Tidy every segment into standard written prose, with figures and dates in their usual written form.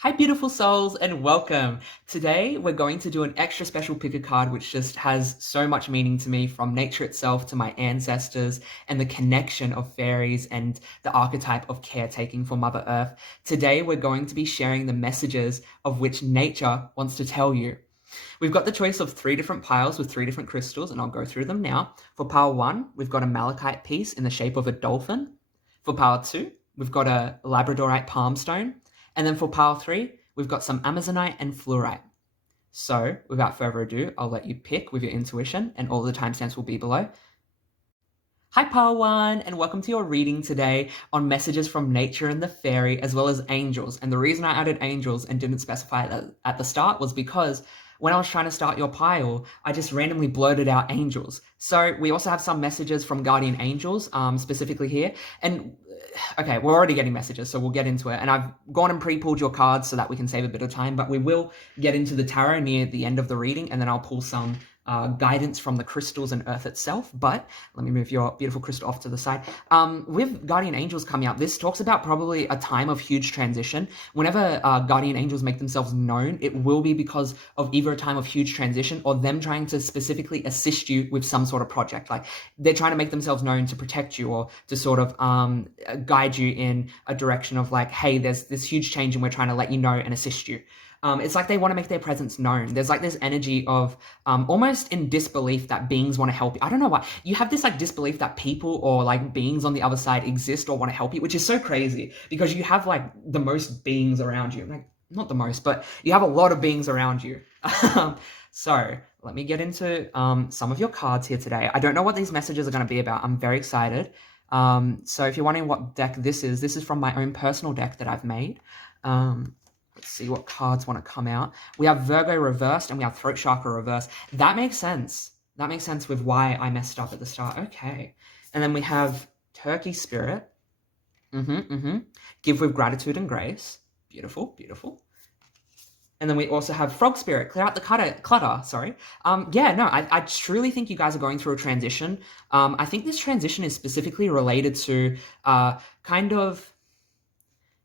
Hi, beautiful souls, and welcome. Today, we're going to do an extra special pick a card, which just has so much meaning to me, from nature itself to my ancestors and the connection of fairies and the archetype of caretaking for Mother Earth. Today, we're going to be sharing the messages of which nature wants to tell you. We've got the choice of 3 different piles with 3 different crystals, and I'll go through them now. For pile 1, we've got a malachite piece in the shape of a dolphin. For pile 2, we've got a labradorite palm stone. And then for pile 3, we've got some amazonite and fluorite. So, without further ado, I'll let you pick with your intuition, and all the timestamps will be below. Hi, pile 1, and welcome to your reading today on messages from nature and the fairy, as well as angels. And the reason I added angels and didn't specify that at the start was because when I was trying to start your pile, I just randomly blurted out angels. So we also have some messages from guardian angels, specifically here. And okay, we're already getting messages, so we'll get into it. And I've gone and pre-pulled your cards so that we can save a bit of time, but we will get into the tarot near the end of the reading, and then I'll pull some guidance from the crystals and earth itself. But let me move your beautiful crystal off to the side. With guardian angels coming out, this talks about probably a time of huge transition. Whenever guardian angels make themselves known, it will be because of either a time of huge transition or them trying to specifically assist you with some sort of project. Like, they're trying to make themselves known to protect you, or to sort of guide you in a direction of like, hey, there's this huge change and we're trying to let you know and assist you. It's like they want to make their presence known. There's like this energy of almost in disbelief that beings want to help you. I don't know why. You have this like disbelief that people or like beings on the other side exist or want to help you, which is so crazy because you have like the most beings around you. Like, not the most, but you have a lot of beings around you. So let me get into some of your cards here today. I don't know what these messages are going to be about. I'm very excited. So if you're wondering what deck this is from my own personal deck that I've made. Let's see what cards want to come out. We have Virgo reversed and we have Throat Chakra reversed. That makes sense. That makes sense with why I messed up at the start. Okay. And then we have Turkey Spirit. Give with gratitude and grace. Beautiful, beautiful. And then we also have Frog Spirit, clear out the clutter, sorry. I truly think you guys are going through a transition. I think this transition is specifically related to kind of,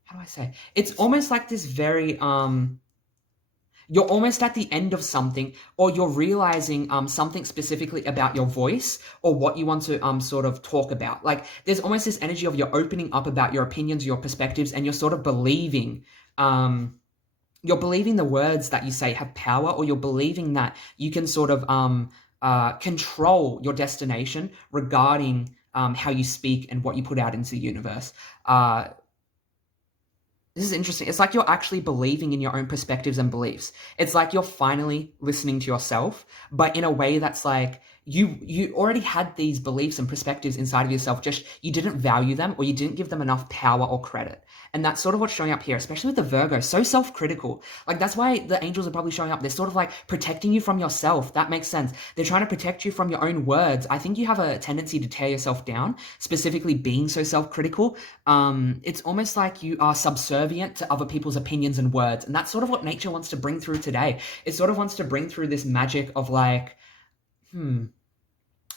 how do I say? It's almost like this very, you're almost at the end of something, or you're realizing something specifically about your voice or what you want to sort of talk about. Like, there's almost this energy of you're opening up about your opinions, your perspectives, and you're sort of believing, you're believing the words that you say have power, or you're believing that you can sort of control your destination regarding how you speak and what you put out into the universe. This is interesting. It's like you're actually believing in your own perspectives and beliefs. It's like you're finally listening to yourself, but in a way that's like you already had these beliefs and perspectives inside of yourself, just you didn't value them, or you didn't give them enough power or credit. And that's sort of what's showing up here, especially with the Virgo. So self-critical. Like, that's why the angels are probably showing up. They're sort of like protecting you from yourself. That makes sense. They're trying to protect you from your own words. I think you have a tendency to tear yourself down, specifically being so self-critical. It's almost like you are subservient to other people's opinions and words. And that's sort of what nature wants to bring through today. It sort of wants to bring through this magic of like,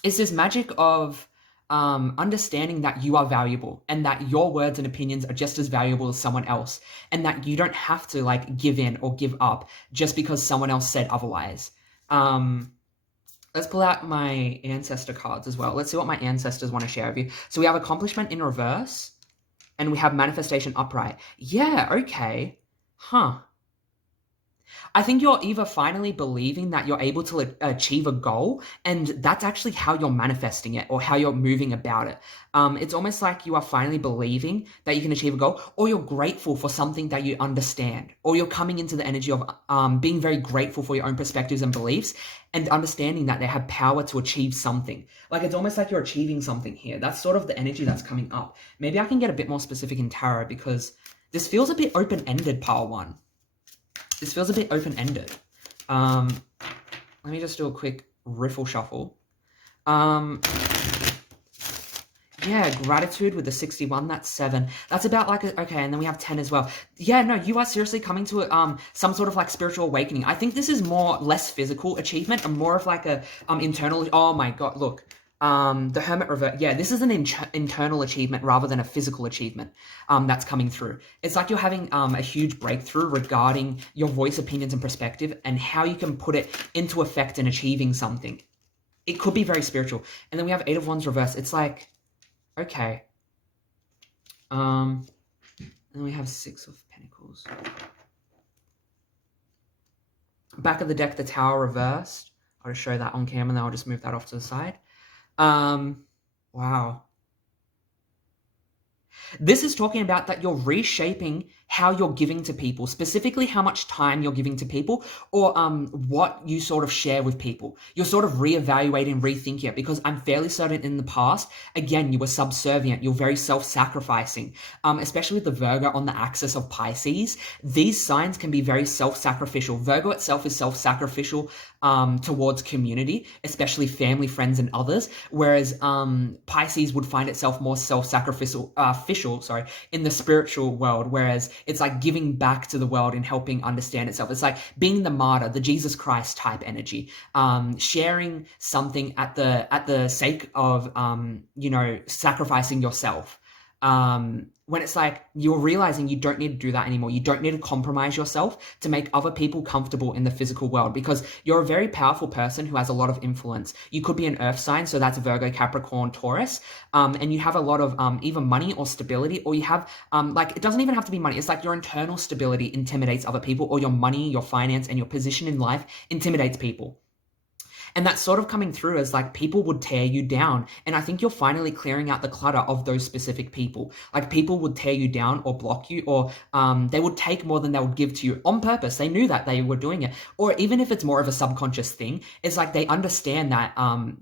it's this magic of understanding that you are valuable, and that your words and opinions are just as valuable as someone else, and that you don't have to like give in or give up just because someone else said otherwise. Let's pull out my ancestor cards as well. Let's see what my ancestors want to share with you. So we have accomplishment in reverse, and we have manifestation upright. Yeah, okay. I think you're either finally believing that you're able to achieve a goal, and that's actually how you're manifesting it, or how you're moving about it. It's almost like you are finally believing that you can achieve a goal, or you're grateful for something that you understand, or you're coming into the energy of being very grateful for your own perspectives and beliefs, and understanding that they have power to achieve something. Like, it's almost like you're achieving something here. That's sort of the energy that's coming up. Maybe I can get a bit more specific in tarot, because this feels a bit open-ended, pile 1. This feels a bit open-ended. Let me just do a quick riffle shuffle. Yeah, gratitude with the 61, that's 7. That's about like, okay, and then we have 10 as well. Yeah, no, you are seriously coming to some sort of like spiritual awakening. I think this is less physical achievement and more of like a internal, oh my God, look. The Hermit revert. Yeah, this is an internal achievement rather than a physical achievement that's coming through. It's like you're having a huge breakthrough regarding your voice, opinions, and perspective and how you can put it into effect in achieving something. It could be very spiritual. And then we have Eight of Wands reverse. It's like, okay. And then we have Six of Pentacles. Back of the deck, the Tower reversed. I'll just show that on camera, and then I'll just move that off to the side. Wow. This is talking about that you're reshaping how you're giving to people, specifically how much time you're giving to people, or what you sort of share with people. You're sort of reevaluating, rethinking it, because I'm fairly certain in the past, again, you were subservient, you're very self-sacrificing, especially with the Virgo on the axis of Pisces. These signs can be very self-sacrificial. Virgo itself is self-sacrificial towards community, especially family, friends, and others, whereas Pisces would find itself more self-sacrificial in the spiritual world, whereas it's like giving back to the world and helping understand itself. It's like being the martyr, the Jesus Christ type energy, sharing something at the sake of sacrificing yourself. When it's like you're realizing you don't need to do that anymore. You don't need to compromise yourself to make other people comfortable in the physical world, because you're a very powerful person who has a lot of influence. You could be an earth sign, so that's Virgo, Capricorn, Taurus, and you have a lot of either money or stability, or you have it doesn't even have to be money. It's like your internal stability intimidates other people, or your money, your finance, and your position in life intimidates people. And that's sort of coming through as like people would tear you down. And I think you're finally clearing out the clutter of those specific people. Like people would tear you down or block you, or they would take more than they would give to you on purpose. They knew that they were doing it. Or even if it's more of a subconscious thing, it's like they understand that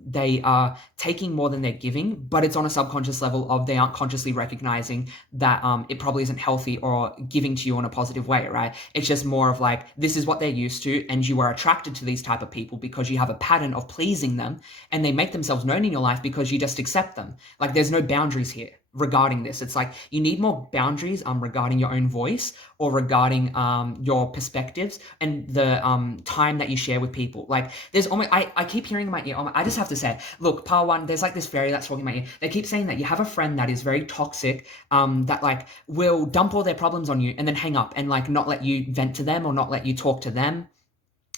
they are taking more than they're giving, but it's on a subconscious level of they aren't consciously recognizing that it probably isn't healthy or giving to you in a positive way, right? It's just more of like, this is what they're used to, and you are attracted to these type of people because you have a pattern of pleasing them, and they make themselves known in your life because you just accept them. Like there's no boundaries here regarding this. It's like you need more boundaries regarding your own voice, or regarding your perspectives and the time that you share with people. Like there's almost, I keep hearing in my ear, I just have to say, look, Power One, there's like this fairy that's talking in my ear. They keep saying that you have a friend that is very toxic, that like will dump all their problems on you and then hang up and like not let you vent to them or not let you talk to them.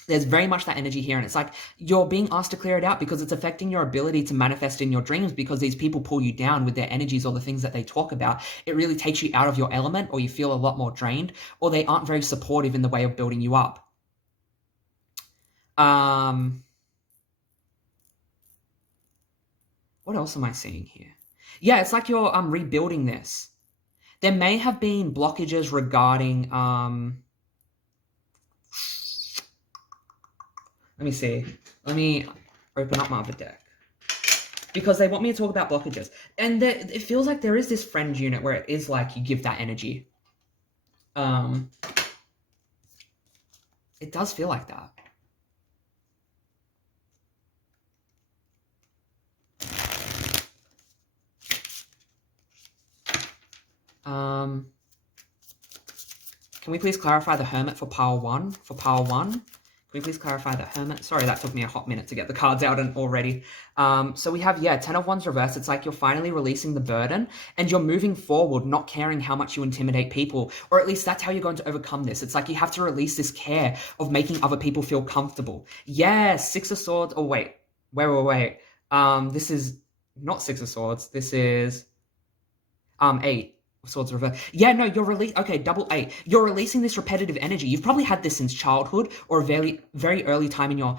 There's very much that energy here, and it's like you're being asked to clear it out because it's affecting your ability to manifest in your dreams, because these people pull you down with their energies or the things that they talk about. It really takes you out of your element, or you feel a lot more drained, or they aren't very supportive in the way of building you up. What else am I seeing here? Yeah, it's like you're rebuilding this. There may have been blockages regarding let me see. Let me open up my other deck, because they want me to talk about blockages. And it feels like there is this friend unit where it is like you give that energy. It does feel like that. Can we please clarify the Hermit for Power 1? For Power 1? Can we please clarify the Hermit? Sorry, that took me a hot minute to get the cards out and already. So we have, Ten of Wands reverse. It's like you're finally releasing the burden and you're moving forward, not caring how much you intimidate people, or at least that's how you're going to overcome this. It's like you have to release this care of making other people feel comfortable. Yes, Six of Swords. Oh, wait. This is not Six of Swords. This is 8. Swords reverse. Yeah, no, okay, double 8. You're releasing this repetitive energy. You've probably had this since childhood, or a very, very early time in your,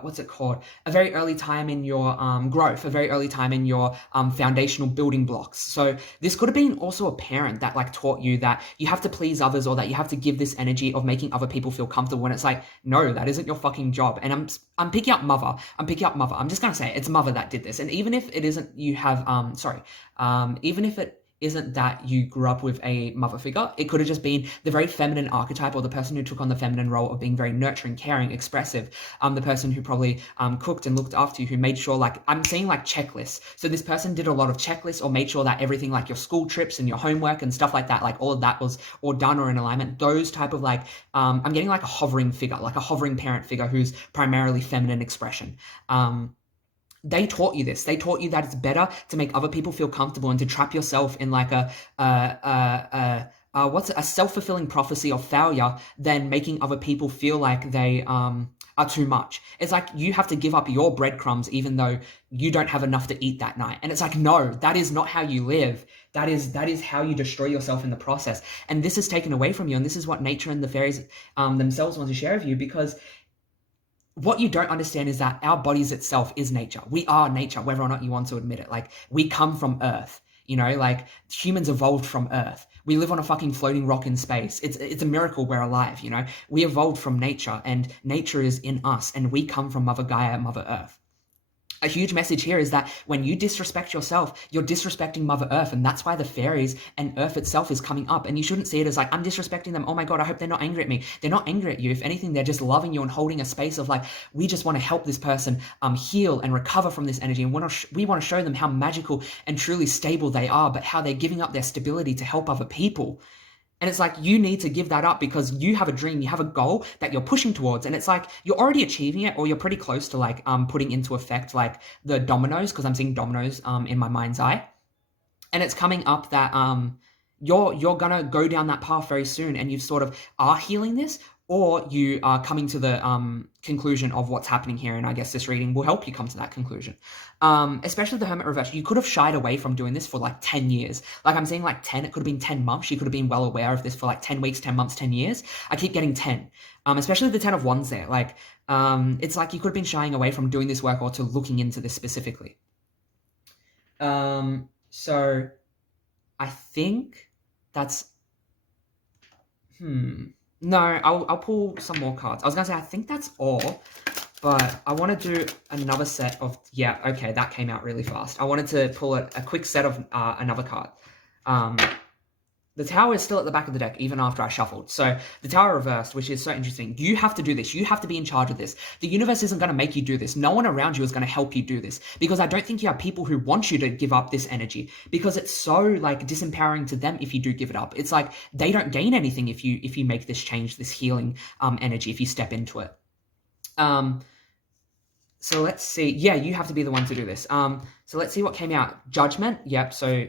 what's it called? A very early time in your growth, a very early time in your foundational building blocks. So this could have been also a parent that like taught you that you have to please others, or that you have to give this energy of making other people feel comfortable, when it's like, no, that isn't your fucking job. And I'm picking up mother. I'm just gonna say it's mother that did this. And even if it isn't, you have even if it isn't that you grew up with a mother figure, it could have just been the very feminine archetype, or the person who took on the feminine role of being very nurturing, caring, expressive, the person who probably cooked and looked after you, who made sure, like, I'm seeing like checklists. So this person did a lot of checklists, or made sure that everything, like your school trips and your homework and stuff like that, like all of that was all done or in alignment. Those type of like, I'm getting like a hovering figure, like a hovering parent figure who's primarily feminine expression. they taught you this. They taught you that it's better to make other people feel comfortable and to trap yourself in like what's a self-fulfilling prophecy of failure than making other people feel like they are too much. It's like you have to give up your breadcrumbs even though you don't have enough to eat that night. And it's like, no, that is not how you live. That is how you destroy yourself in the process. And this is taken away from you. And this is what nature and the fairies themselves want to share with you, because what you don't understand is that our bodies itself is nature. We are nature, whether or not you want to admit it. Like, we come from Earth, you know, like humans evolved from Earth. We live on a fucking floating rock in space. It's a miracle we're alive, you know. We evolved from nature, and nature is in us, and we come from Mother Gaia, Mother Earth. A huge message here is that when you disrespect yourself, you're disrespecting Mother Earth, and that's why the fairies and Earth itself is coming up. And you shouldn't see it as like, I'm disrespecting them. Oh my God, I hope they're not angry at me. They're not angry at you. If anything, they're just loving you and holding a space of like, we just want to help this person heal and recover from this energy. And we want to show them how magical and truly stable they are, but how they're giving up their stability to help other people. And it's like, you need to give that up because you have a dream, you have a goal that you're pushing towards. And it's like, you're already achieving it, or you're pretty close to like putting into effect like the dominoes, because I'm seeing dominoes in my mind's eye. And it's coming up that you're gonna go down that path very soon, and you sort of are healing this, or you are coming to the conclusion of what's happening here. And I guess this reading will help you come to that conclusion. Especially the Hermit Reverse. You could have shied away from doing this for like 10 years. Like, I'm saying like 10, it could have been 10 months. You could have been well aware of this for like 10 weeks, 10 months, 10 years. I keep getting 10. Especially the 10 of Wands there. Like, it's like you could have been shying away from doing this work or to looking into this specifically. So I think that's, no, I'll pull some more cards. I was gonna say, I think that's all, but I want to do another set of, yeah, okay, that came out really fast. I wanted to pull a quick set of another card. The Tower is still at the back of the deck, even after I shuffled. So the Tower reversed, which is so interesting. You have to do this. You have to be in charge of this. The universe isn't going to make you do this. No one around you is going to help you do this, because I don't think you have people who want you to give up this energy, because it's so like disempowering to them if you do give it up. It's like they don't gain anything if you make this change, this healing energy, if you step into it. So let's see. Yeah, you have to be the one to do this. So let's see what came out. Judgment. Yep. So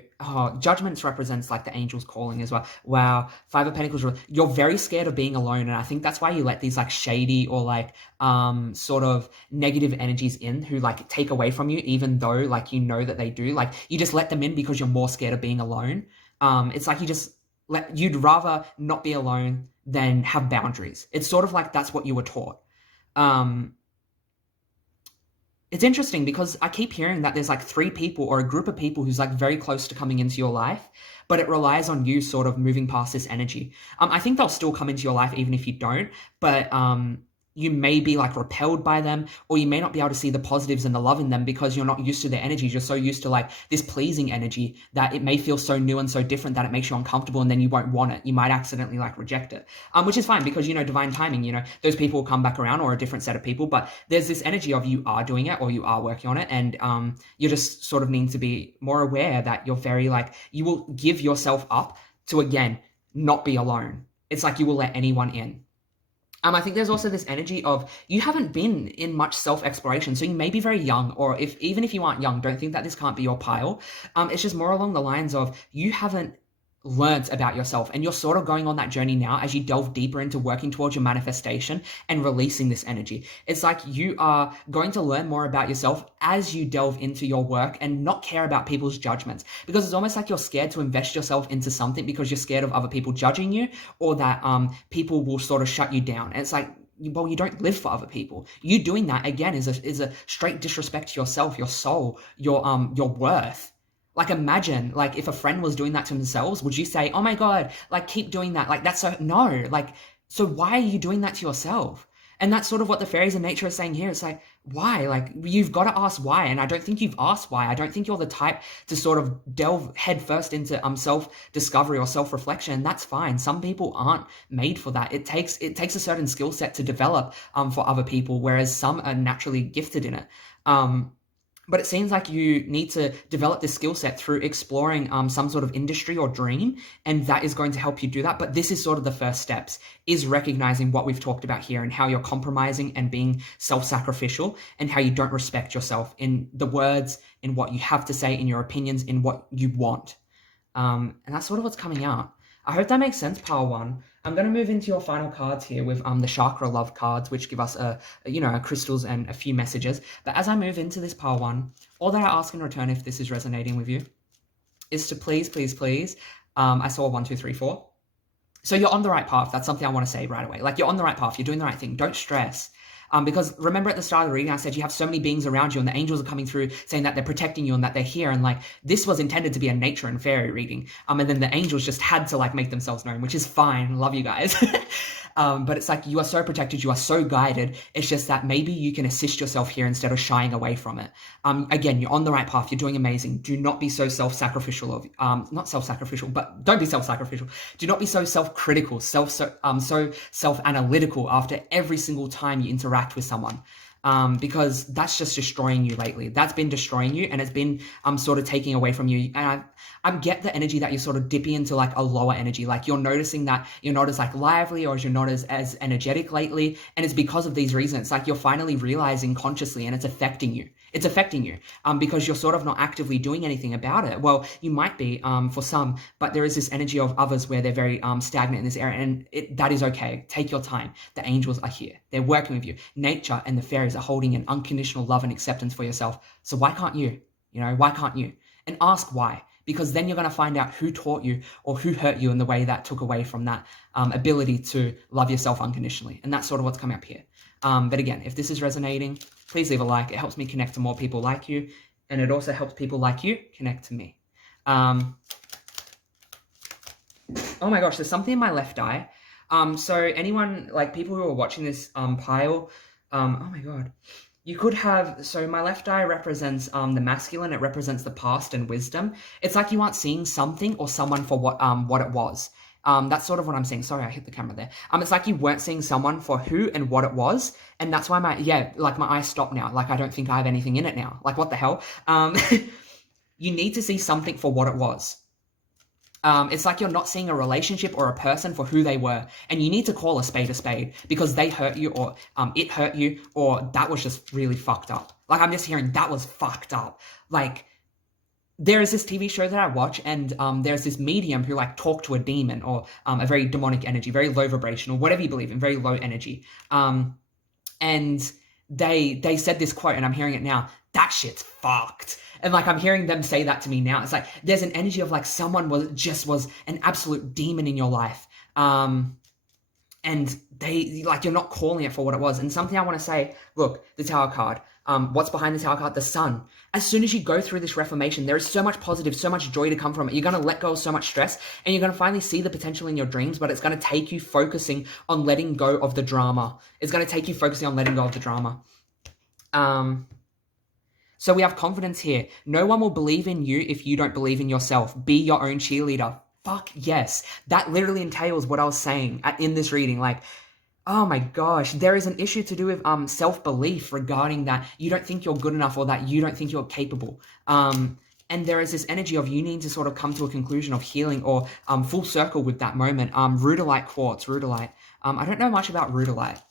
Judgment represents like the angels calling as well. Wow. Five of Pentacles. You're very scared of being alone, and I think that's why you let these like shady or like sort of negative energies in, who like take away from you, even though like you know that they do. Like, you just let them in because you're more scared of being alone. It's like you'd rather not be alone than have boundaries. It's sort of like that's what you were taught. It's interesting because I keep hearing that there's like 3 people or a group of people who's like very close to coming into your life, but it relies on you sort of moving past this energy. I think they'll still come into your life even if you don't, but you may be like repelled by them, or you may not be able to see the positives and the love in them because you're not used to their energies. You're so used to like this pleasing energy that it may feel so new and so different that it makes you uncomfortable, and then you won't want it. You might accidentally like reject it, which is fine because, you know, divine timing, you know, those people will come back around, or a different set of people. But there's this energy of you are doing it or you are working on it, and you just sort of need to be more aware that you're very like, you will give yourself up to, again, not be alone. It's like you will let anyone in. I think there's also this energy of you haven't been in much self-exploration, so you may be very young, or even if you aren't young, don't think that this can't be your pile. It's just more along the lines of you haven't learnt about yourself, and you're sort of going on that journey now as you delve deeper into working towards your manifestation and releasing this energy. It's like you are going to learn more about yourself as you delve into your work and not care about people's judgments, because it's almost like you're scared to invest yourself into something because you're scared of other people judging you, or that people will sort of shut you down. And it's like, well, you don't live for other people. You doing that, again, is a straight disrespect to yourself, your soul, your worth. Like, imagine, like, if a friend was doing that to themselves, would you say, oh my God, like, keep doing that? Like, that's so, no, like, so why are you doing that to yourself? And that's sort of what the fairies in nature are saying here. It's like, why? Like, you've got to ask why. And I don't think you've asked why. I don't think you're the type to sort of delve headfirst into self-discovery or self-reflection. And that's fine. Some people aren't made for that. It takes a certain skill set to develop for other people, whereas some are naturally gifted in it. But it seems like you need to develop this skill set through exploring some sort of industry or dream, and that is going to help you do that. But this is sort of the first steps, is recognizing what we've talked about here and how you're compromising and being self-sacrificial and how you don't respect yourself in the words, in what you have to say, in your opinions, in what you want. And that's sort of what's coming out. I hope that makes sense, Power 1. I'm going to move into your final cards here with the Chakra Love cards, which give us crystals and a few messages. But as I move into this Power 1, all that I ask in return, if this is resonating with you, is to please, please, please, I saw 1, 2, 3, 4. So you're on the right path. That's something I want to say right away. Like, you're on the right path. You're doing the right thing. Don't stress. Because remember at the start of the reading, I said you have so many beings around you and the angels are coming through saying that they're protecting you and that they're here. And like, this was intended to be a nature and fairy reading. And then the angels just had to like make themselves known, which is fine. Love you guys. But it's like, you are so protected. You are so guided. It's just that maybe you can assist yourself here instead of shying away from it. Again, you're on the right path. You're doing amazing. Do not be so self-sacrificial not self-sacrificial, but don't be self-sacrificial. Do not be so self-critical, so self-analytical after every single time you interact with someone. Because that's just destroying you lately. That's been destroying you, and it's been sort of taking away from you. And I get the energy that you're sort of dipping into like a lower energy. Like, you're noticing that you're not as like lively, or you're not as energetic lately. And it's because of these reasons. It's like you're finally realizing consciously, and it's affecting you. It's affecting you because you're sort of not actively doing anything about it. Well, you might be for some, but there is this energy of others where they're very stagnant in this area, and that is okay. Take your time. The angels are here. They're working with you. Nature and the fairies are holding an unconditional love and acceptance for yourself. So why can't you? Why can't you? And ask why. Because then you're going to find out who taught you or who hurt you in the way that took away from that ability to love yourself unconditionally. And that's sort of what's coming up here. But again, if this is resonating, please leave a like. It helps me connect to more people like you. And it also helps people like you connect to me. Oh my gosh, there's something in my left eye. So anyone, like people who are watching this pile, oh my God. You could have, so my left eye represents the masculine. It represents the past and wisdom. It's like you aren't seeing something or someone for what it was. That's sort of what I'm saying. Sorry, I hit the camera there. It's like you weren't seeing someone for who and what it was. And that's why my eye stopped now. Like, I don't think I have anything in it now. Like, what the hell? You need to see something for what it was. It's like you're not seeing a relationship or a person for who they were. And you need to call a spade because they hurt you, or it hurt you, or that was just really fucked up. Like, I'm just hearing that was fucked up. Like, there is this TV show that I watch, and there's this medium who like talk to a demon or a very demonic energy, very low vibration, or whatever you believe in, very low energy. And they said this quote, and I'm hearing it now. That shit's fucked. And like, I'm hearing them say that to me now. It's like, there's an energy of like someone was an absolute demon in your life. And they, like, you're not calling it for what it was. And something I want to say, look, the Tower card, what's behind the Tower card? The sun. As soon as you go through this reformation, there is so much positive, so much joy to come from it. You're going to let go of so much stress, and you're going to finally see the potential in your dreams, but it's going to take you focusing on letting go of the drama. It's going to take you focusing on letting go of the drama. So we have confidence here. No one will believe in you if you don't believe in yourself. Be your own cheerleader. Fuck yes. That literally entails what I was saying in this reading. Like, oh my gosh, there is an issue to do with self-belief regarding that you don't think you're good enough, or that you don't think you're capable. And there is this energy of you needing to sort of come to a conclusion of healing, or full circle with that moment. Rudolite quartz, rudolite. I don't know much about rudolite.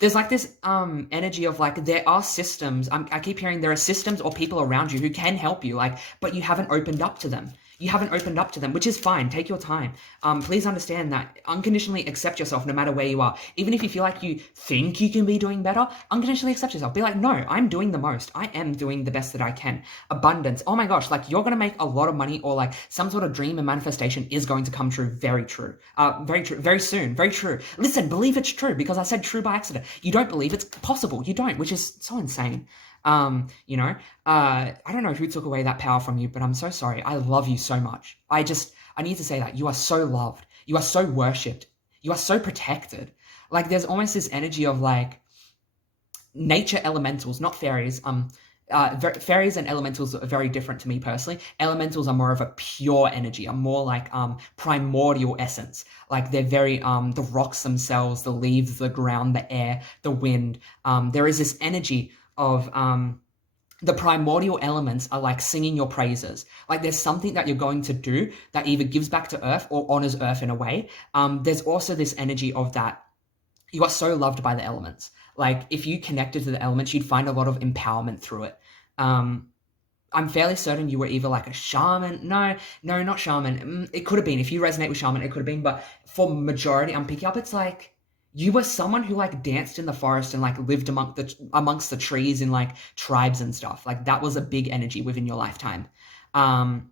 There's like this energy of like, there are systems. I keep hearing there are systems or people around you who can help you, like, but you haven't opened up to them. You haven't opened up to them, which is fine. Take your time. Please understand that. Unconditionally accept yourself no matter where you are. Even if you feel like you think you can be doing better, unconditionally accept yourself. Be like, no, I'm doing the most. I am doing the best that I can. Abundance. Oh my gosh, like, you're going to make a lot of money, or like some sort of dream and manifestation is going to come true. Very true. Very true. Very soon. Very true. Listen, believe it's true, because I said true by accident. You don't believe it's possible. You don't, which is so insane. I don't know who took away that power from you, but I'm so sorry. I love you so much. I need to say that you are so loved. You are so worshipped. You are so protected. Like, there's almost this energy of like nature elementals, not fairies. Fairies and elementals are very different to me personally. Elementals are more of a pure energy, are more like primordial essence. Like, they're very the rocks themselves, the leaves, the ground, the air, the wind. There is this energy of the primordial elements are like singing your praises. Like there's something that you're going to do that either gives back to Earth or honors Earth in a way. There's also this energy of that you are so loved by the elements. Like if you connected to the elements, you'd find a lot of empowerment through it. I'm fairly certain you were either like a shaman. No, not shaman. It could have been. If you resonate with shaman, it could have been. But for majority, I'm picking up, it's like you were someone who like danced in the forest and like lived amongst the trees in like tribes and stuff. Like that was a big energy within your lifetime. That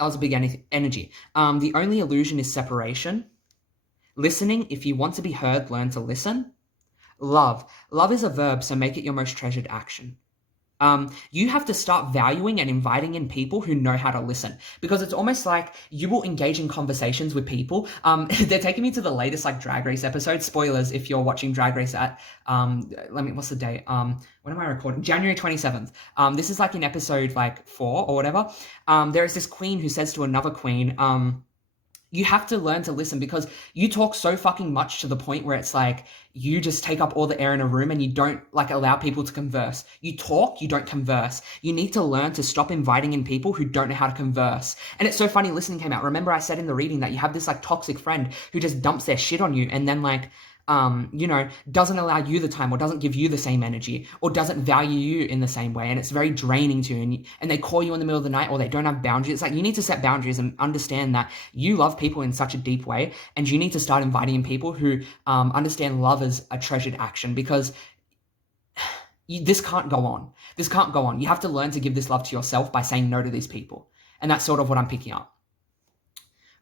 was a big energy. The only illusion is separation. Listening, if you want to be heard, learn to listen. Love. Love is a verb, so make it your most treasured action. You have to start valuing and inviting in people who know how to listen, because it's almost like you will engage in conversations with people. They're taking me to the latest like Drag Race episode. Spoilers if you're watching Drag Race at what's the date? When am I recording? January 27th. This is like in episode like 4 or whatever. There is this queen who says to another queen, you have to learn to listen, because you talk so fucking much to the point where it's like you just take up all the air in a room and you don't like allow people to converse. You talk, you don't converse. You need to learn to stop inviting in people who don't know how to converse. And it's so funny, listening came out. Remember I said in the reading that you have this like toxic friend who just dumps their shit on you and then like doesn't allow you the time or doesn't give you the same energy or doesn't value you in the same way. And it's very draining to you. And they call you in the middle of the night or they don't have boundaries. It's like you need to set boundaries and understand that you love people in such a deep way. And you need to start inviting in people who understand love as a treasured action, because this can't go on. This can't go on. You have to learn to give this love to yourself by saying no to these people. And that's sort of what I'm picking up.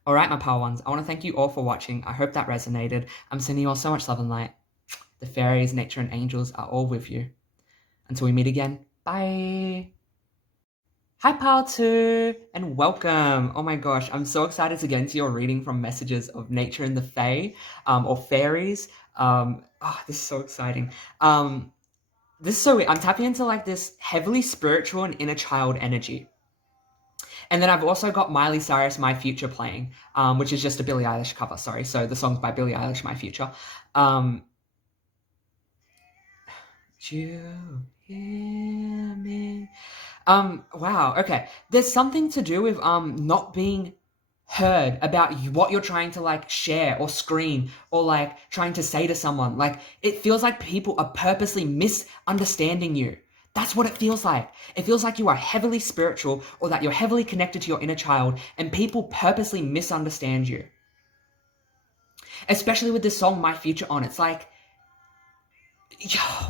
All right, my power ones, I want to thank you all for watching. I hope that resonated. I'm sending you all so much love and light. The fairies, nature, and angels are all with you. Until we meet again, bye. Hi, Power 2, and welcome. Oh my gosh, I'm so excited to get into your reading from Messages of Nature and the Fae, or Fairies. This is so exciting. This is so weird. I'm tapping into like this heavily spiritual and inner child energy. And then I've also got Miley Cyrus, My Future playing, which is just a Billie Eilish cover, sorry. So the song's by Billie Eilish, My Future. You hear me? Wow, okay. There's something to do with not being heard about what you're trying to like share or scream or like trying to say to someone. Like it feels like people are purposely misunderstanding you. That's what it feels like. It feels like you are heavily spiritual or that you're heavily connected to your inner child and people purposely misunderstand you. Especially with this song, My Future on. It's like,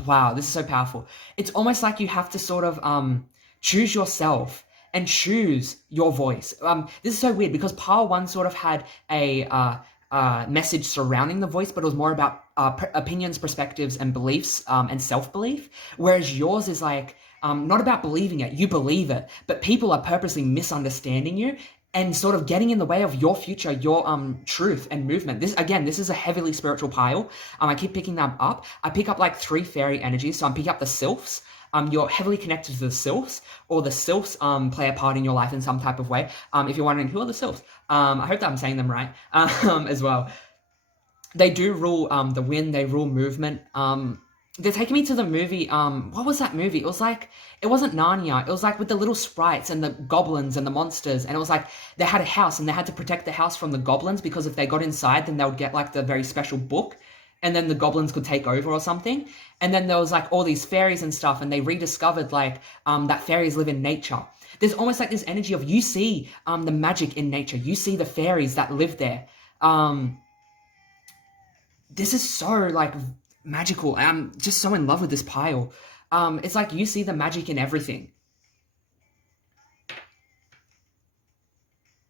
wow, this is so powerful. It's almost like you have to sort of choose yourself and choose your voice. This is so weird because Power 1 sort of had a message surrounding the voice, but it was more about opinions, perspectives, and beliefs, and self-belief. Whereas yours is like not about believing it, you believe it, but people are purposely misunderstanding you and sort of getting in the way of your future, your truth and movement. This is a heavily spiritual pile. I keep picking them up. I pick up like 3 fairy energies. So I'm picking up the sylphs. You're heavily connected to the sylphs, or the sylphs play a part in your life in some type of way. If you're wondering, who are the sylphs? I hope that I'm saying them right as well. They do rule the wind, they rule movement. They're taking me to the movie, what was that movie? It wasn't Narnia, it was like with the little sprites and the goblins and the monsters, and it was like they had a house and they had to protect the house from the goblins, because if they got inside then they would get like the very special book, and then the goblins could take over or something. And then there was like all these fairies and stuff, and they rediscovered like that fairies live in nature. There's almost like this energy of you see the magic in nature, you see the fairies that live there. This is so like magical. I'm just so in love with this pile. It's like you see the magic in everything.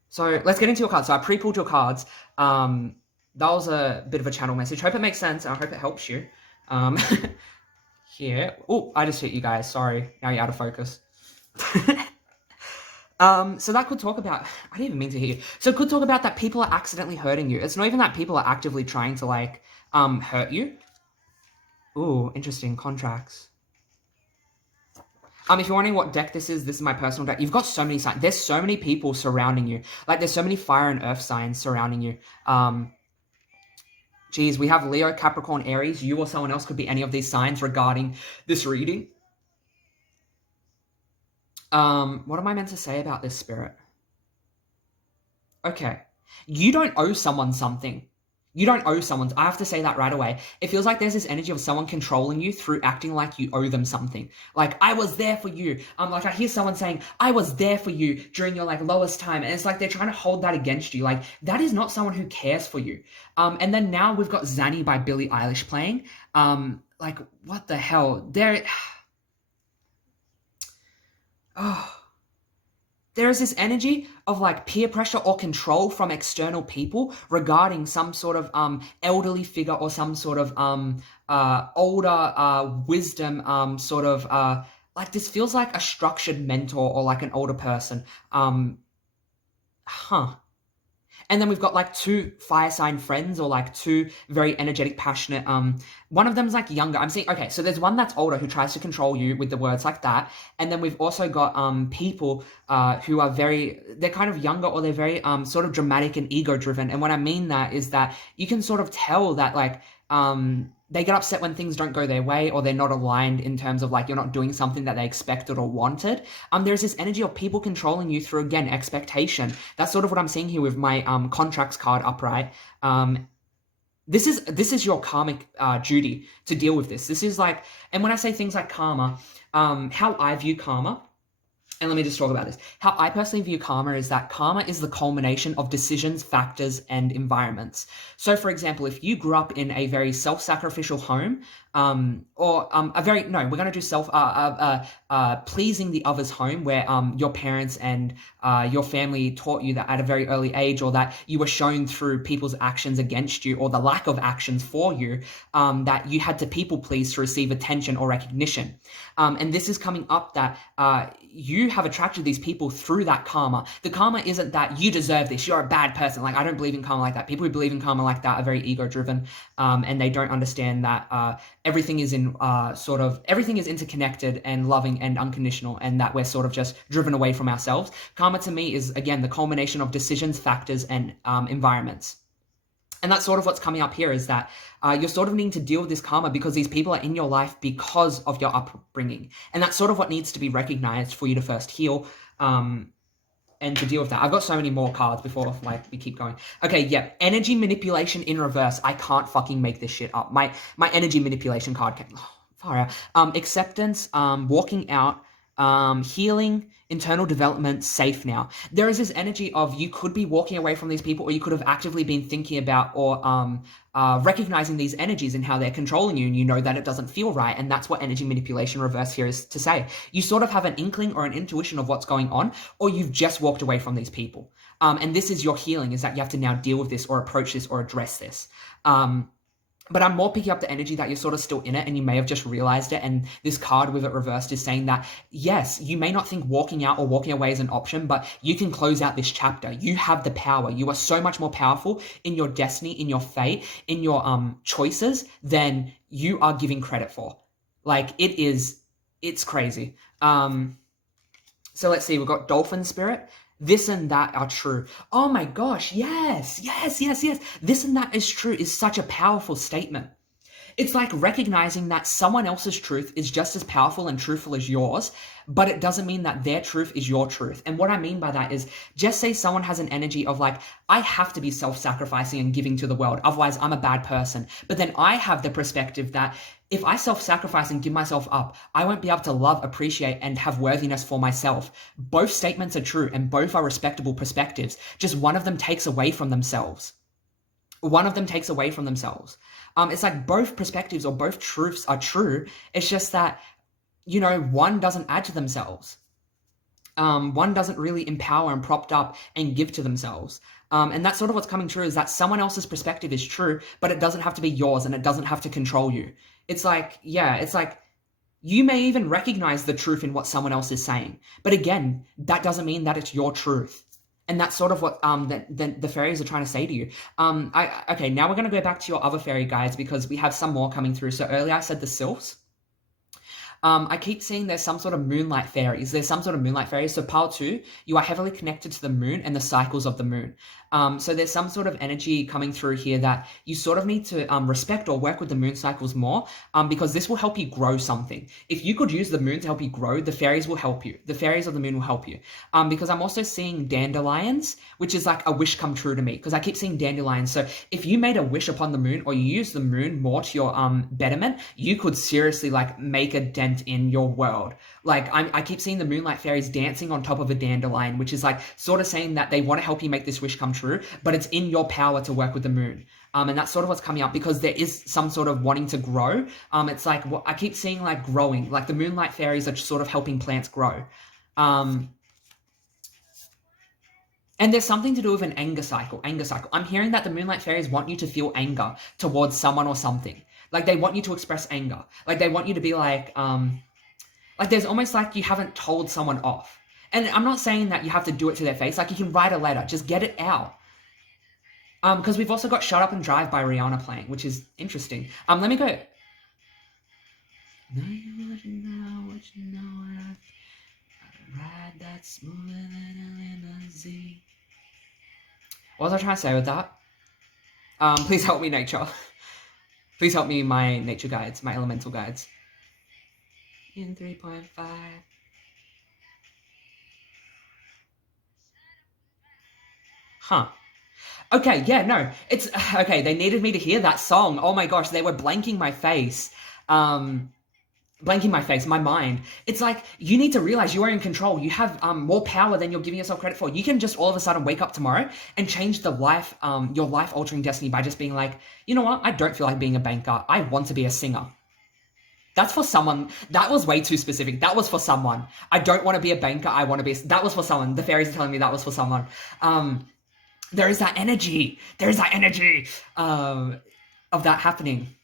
So let's get into your cards. So I pre-pulled your cards. That was a bit of a channel message. Hope it makes sense. I hope it helps you. Here. Oh, I just hit you guys. Sorry. Now you're out of focus. So that could talk about, I didn't even mean to hit you. So it could talk about that people are accidentally hurting you. It's not even that people are actively trying to like, hurt you. Ooh, interesting. Contracts. If you're wondering what deck this is my personal deck. You've got so many signs. There's so many people surrounding you. Like there's so many fire and earth signs surrounding you. Geez, we have Leo, Capricorn, Aries. You or someone else could be any of these signs regarding this reading. What am I meant to say about this, Spirit? Okay. You don't owe someone something. You don't owe someone. I have to say that right away. It feels like there's this energy of someone controlling you through acting like you owe them something. Like, I was there for you. Like I hear someone saying, I was there for you during your like lowest time. And it's like they're trying to hold that against you. Like, that is not someone who cares for you. And then now we've got Zanny by Billie Eilish playing. Like, what the hell? Oh. There is this energy of like peer pressure or control from external people regarding some sort of elderly figure or some sort of older wisdom sort of like this feels like a structured mentor or like an older person. Huh. And then we've got like two fire sign friends or like two very energetic, passionate. One of them's like younger. I'm seeing, okay, so there's one that's older who tries to control you with the words like that. And then we've also got people who are they're kind of younger or they're very sort of dramatic and ego driven. And what I mean that is that you can sort of tell that like they get upset when things don't go their way or they're not aligned in terms of like you're not doing something that they expected or wanted. There's this energy of people controlling you through, again, expectation. That's sort of what I'm seeing here with my contracts card upright. This is your karmic duty to deal with this. This is like, and when I say things like karma, how I view karma, and let me just talk about this. How I personally view karma is that karma is the culmination of decisions, factors, and environments. So, for example, if you grew up in a very self-sacrificial home, we're going to do pleasing the other's home, where your parents and your family taught you that at a very early age, or that you were shown through people's actions against you, or the lack of actions for you, that you had to people please to receive attention or recognition. And this is coming up that you have attracted these people through that karma. The karma isn't that you deserve this, you're a bad person. Like, I don't believe in karma like that. People who believe in karma like that are very ego-driven, and they don't understand that everything is everything is interconnected and loving and unconditional, and that we're sort of just driven away from ourselves. Karma to me is, again, the culmination of decisions, factors, and environments. And that's sort of what's coming up here, is that you're sort of needing to deal with this karma because these people are in your life because of your upbringing. And that's sort of what needs to be recognized for you to first heal and to deal with that. I've got so many more cards before we keep going. Okay, yeah. Energy manipulation in reverse. I can't fucking make this shit up. My energy manipulation card came. Oh, far out. Acceptance, walking out, healing, internal development, safe now. There is this energy of you could be walking away from these people, or you could have actively been thinking about or recognizing these energies and how they're controlling you, and you know that it doesn't feel right. And that's what energy manipulation reverse here is to say. You sort of have an inkling or an intuition of what's going on, or you've just walked away from these people. And this is your healing, is that you have to now deal with this or approach this or address this. But I'm more picking up the energy that you're sort of still in it, and you may have just realized it. And this card with it reversed is saying that, yes, you may not think walking out or walking away is an option, but you can close out this chapter. You have the power. You are so much more powerful in your destiny, in your fate, in your choices than you are giving credit for. Like, it's crazy. So let's see, we've got Dolphin Spirit. This and that are true. Oh my gosh, yes. This and that is true is such a powerful statement. It's like recognizing that someone else's truth is just as powerful and truthful as yours, but it doesn't mean that their truth is your truth. And what I mean by that is, just say someone has an energy of like, I have to be self-sacrificing and giving to the world, otherwise I'm a bad person. But then I have the perspective that if I self-sacrifice and give myself up, I won't be able to love, appreciate, and have worthiness for myself. Both statements are true, and both are respectable perspectives. Just one of them takes away from themselves. It's like both perspectives or both truths are true. It's just that, one doesn't add to themselves. One doesn't really empower and propped up and give to themselves. And that's sort of what's coming true, is that someone else's perspective is true, but it doesn't have to be yours, and it doesn't have to control you. It's like you may even recognize the truth in what someone else is saying. But again, that doesn't mean that it's your truth. And that's sort of what the fairies are trying to say to you. Okay, now we're going to go back to your other fairy guides, because we have some more coming through. So earlier I said the sylphs. I keep seeing there's some sort of moonlight fairies. There's some sort of moonlight fairies. So pile 2, you are heavily connected to the moon and the cycles of the moon. So there's some sort of energy coming through here that you sort of need to respect or work with the moon cycles more, because this will help you grow something. If you could use the moon to help you grow, the fairies will help you. The fairies of the moon will help you. Because I'm also seeing dandelions, which is like a wish come true to me, because I keep seeing dandelions. So if you made a wish upon the moon, or you use the moon more to your betterment, you could seriously like make a dent in your world. Like I keep seeing the moonlight fairies dancing on top of a dandelion, which is like sort of saying that they want to help you make this wish come true, but it's in your power to work with the moon. And that's sort of what's coming up, because there is some sort of wanting to grow. It's like I keep seeing like growing, like the moonlight fairies are sort of helping plants grow. And there's something to do with an anger cycle. I'm hearing that the moonlight fairies want you to feel anger towards someone or something. Like they want you to express anger. Like they want you to be like there's almost like you haven't told someone off. And I'm not saying that you have to do it to their face. Like you can write a letter, just get it out. Because we've also got Shut Up and Drive by Rihanna playing, which is interesting. Let me go. Now you know what you know. Ride that smoother than a limousine. What was I trying to say with that? Please help me, nature. Please help me, my nature guides, my elemental guides. In 3.5. Huh. Okay, yeah, no. It's okay, they needed me to hear that song. Oh my gosh, they were blanking my face. Blanking my face, my mind. It's like, you need to realize you are in control. You have more power than you're giving yourself credit for. You can just all of a sudden wake up tomorrow and change the life, your life-altering destiny by just being like, you know what? I don't feel like being a banker. I want to be a singer. That's for someone. That was way too specific. That was for someone. I don't want to be a banker. I want to be. That was for someone. The fairies are telling me that was for someone. There is that energy. There is that energy of that happening.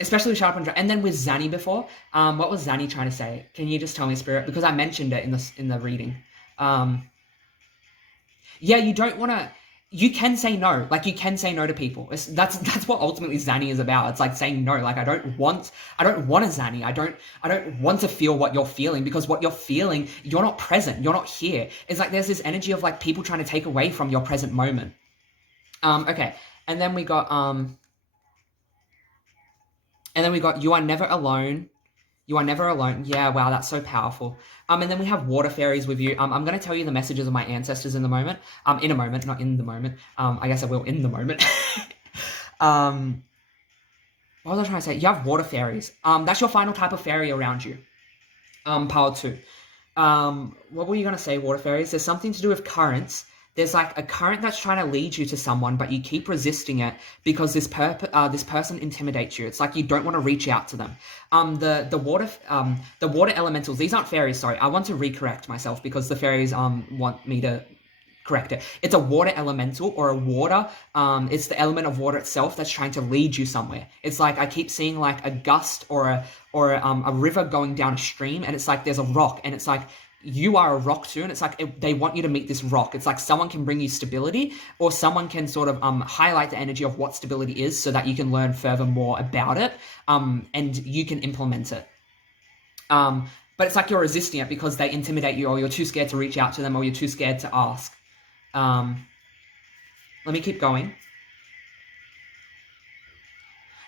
Especially with Sharp and then with Zanny before. What was Zanny trying to say? Can you just tell me, Spirit? Because I mentioned it in the reading. Yeah, you don't want to. You can say no. Like, you can say no to people. That's what ultimately Zanny is about. It's like saying no. Like, I don't want a Zanny. I don't want to feel what you're feeling, because what you're feeling, you're not present. You're not here. It's like there's this energy of like people trying to take away from your present moment. Okay. And then we got You Are Never Alone. You Are Never Alone. Yeah, wow, that's so powerful. And then we have water fairies with you. I'm going to tell you the messages of my ancestors in a moment, not in the moment. I guess I will in the moment. What was I trying to say? You have water fairies. That's your final type of fairy around you. Power 2. What were you going to say, water fairies? There's something to do with currents. There's like a current that's trying to lead you to someone, but you keep resisting it because this person intimidates you. It's like you don't want to reach out to them. The water elementals. These aren't fairies. Sorry, I want to recorrect myself because the fairies want me to correct it. It's a water elemental or a water. It's the element of water itself that's trying to lead you somewhere. It's like I keep seeing like a gust or a river going down a stream, and it's like there's a rock, and it's like you are a rock too, and it's like they want you to meet this rock. It's like someone can bring you stability, or someone can sort of highlight the energy of what stability is so that you can learn further more about it, and you can implement it. But it's like you're resisting it because they intimidate you, or you're too scared to reach out to them, or you're too scared to ask. Let me keep going.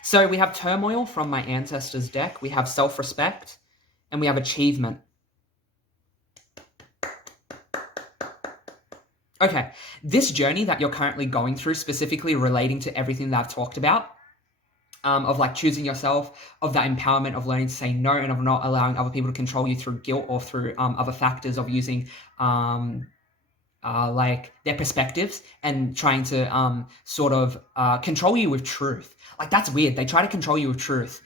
So we have Turmoil from my ancestors deck, we have Self-Respect, and we have Achievement. Okay, this journey that you're currently going through, specifically relating to everything that I've talked about, of like choosing yourself, of that empowerment, of learning to say no, and of not allowing other people to control you through guilt or through other factors of using like their perspectives and trying to sort of control you with truth. Like, that's weird. They try to control you with truth.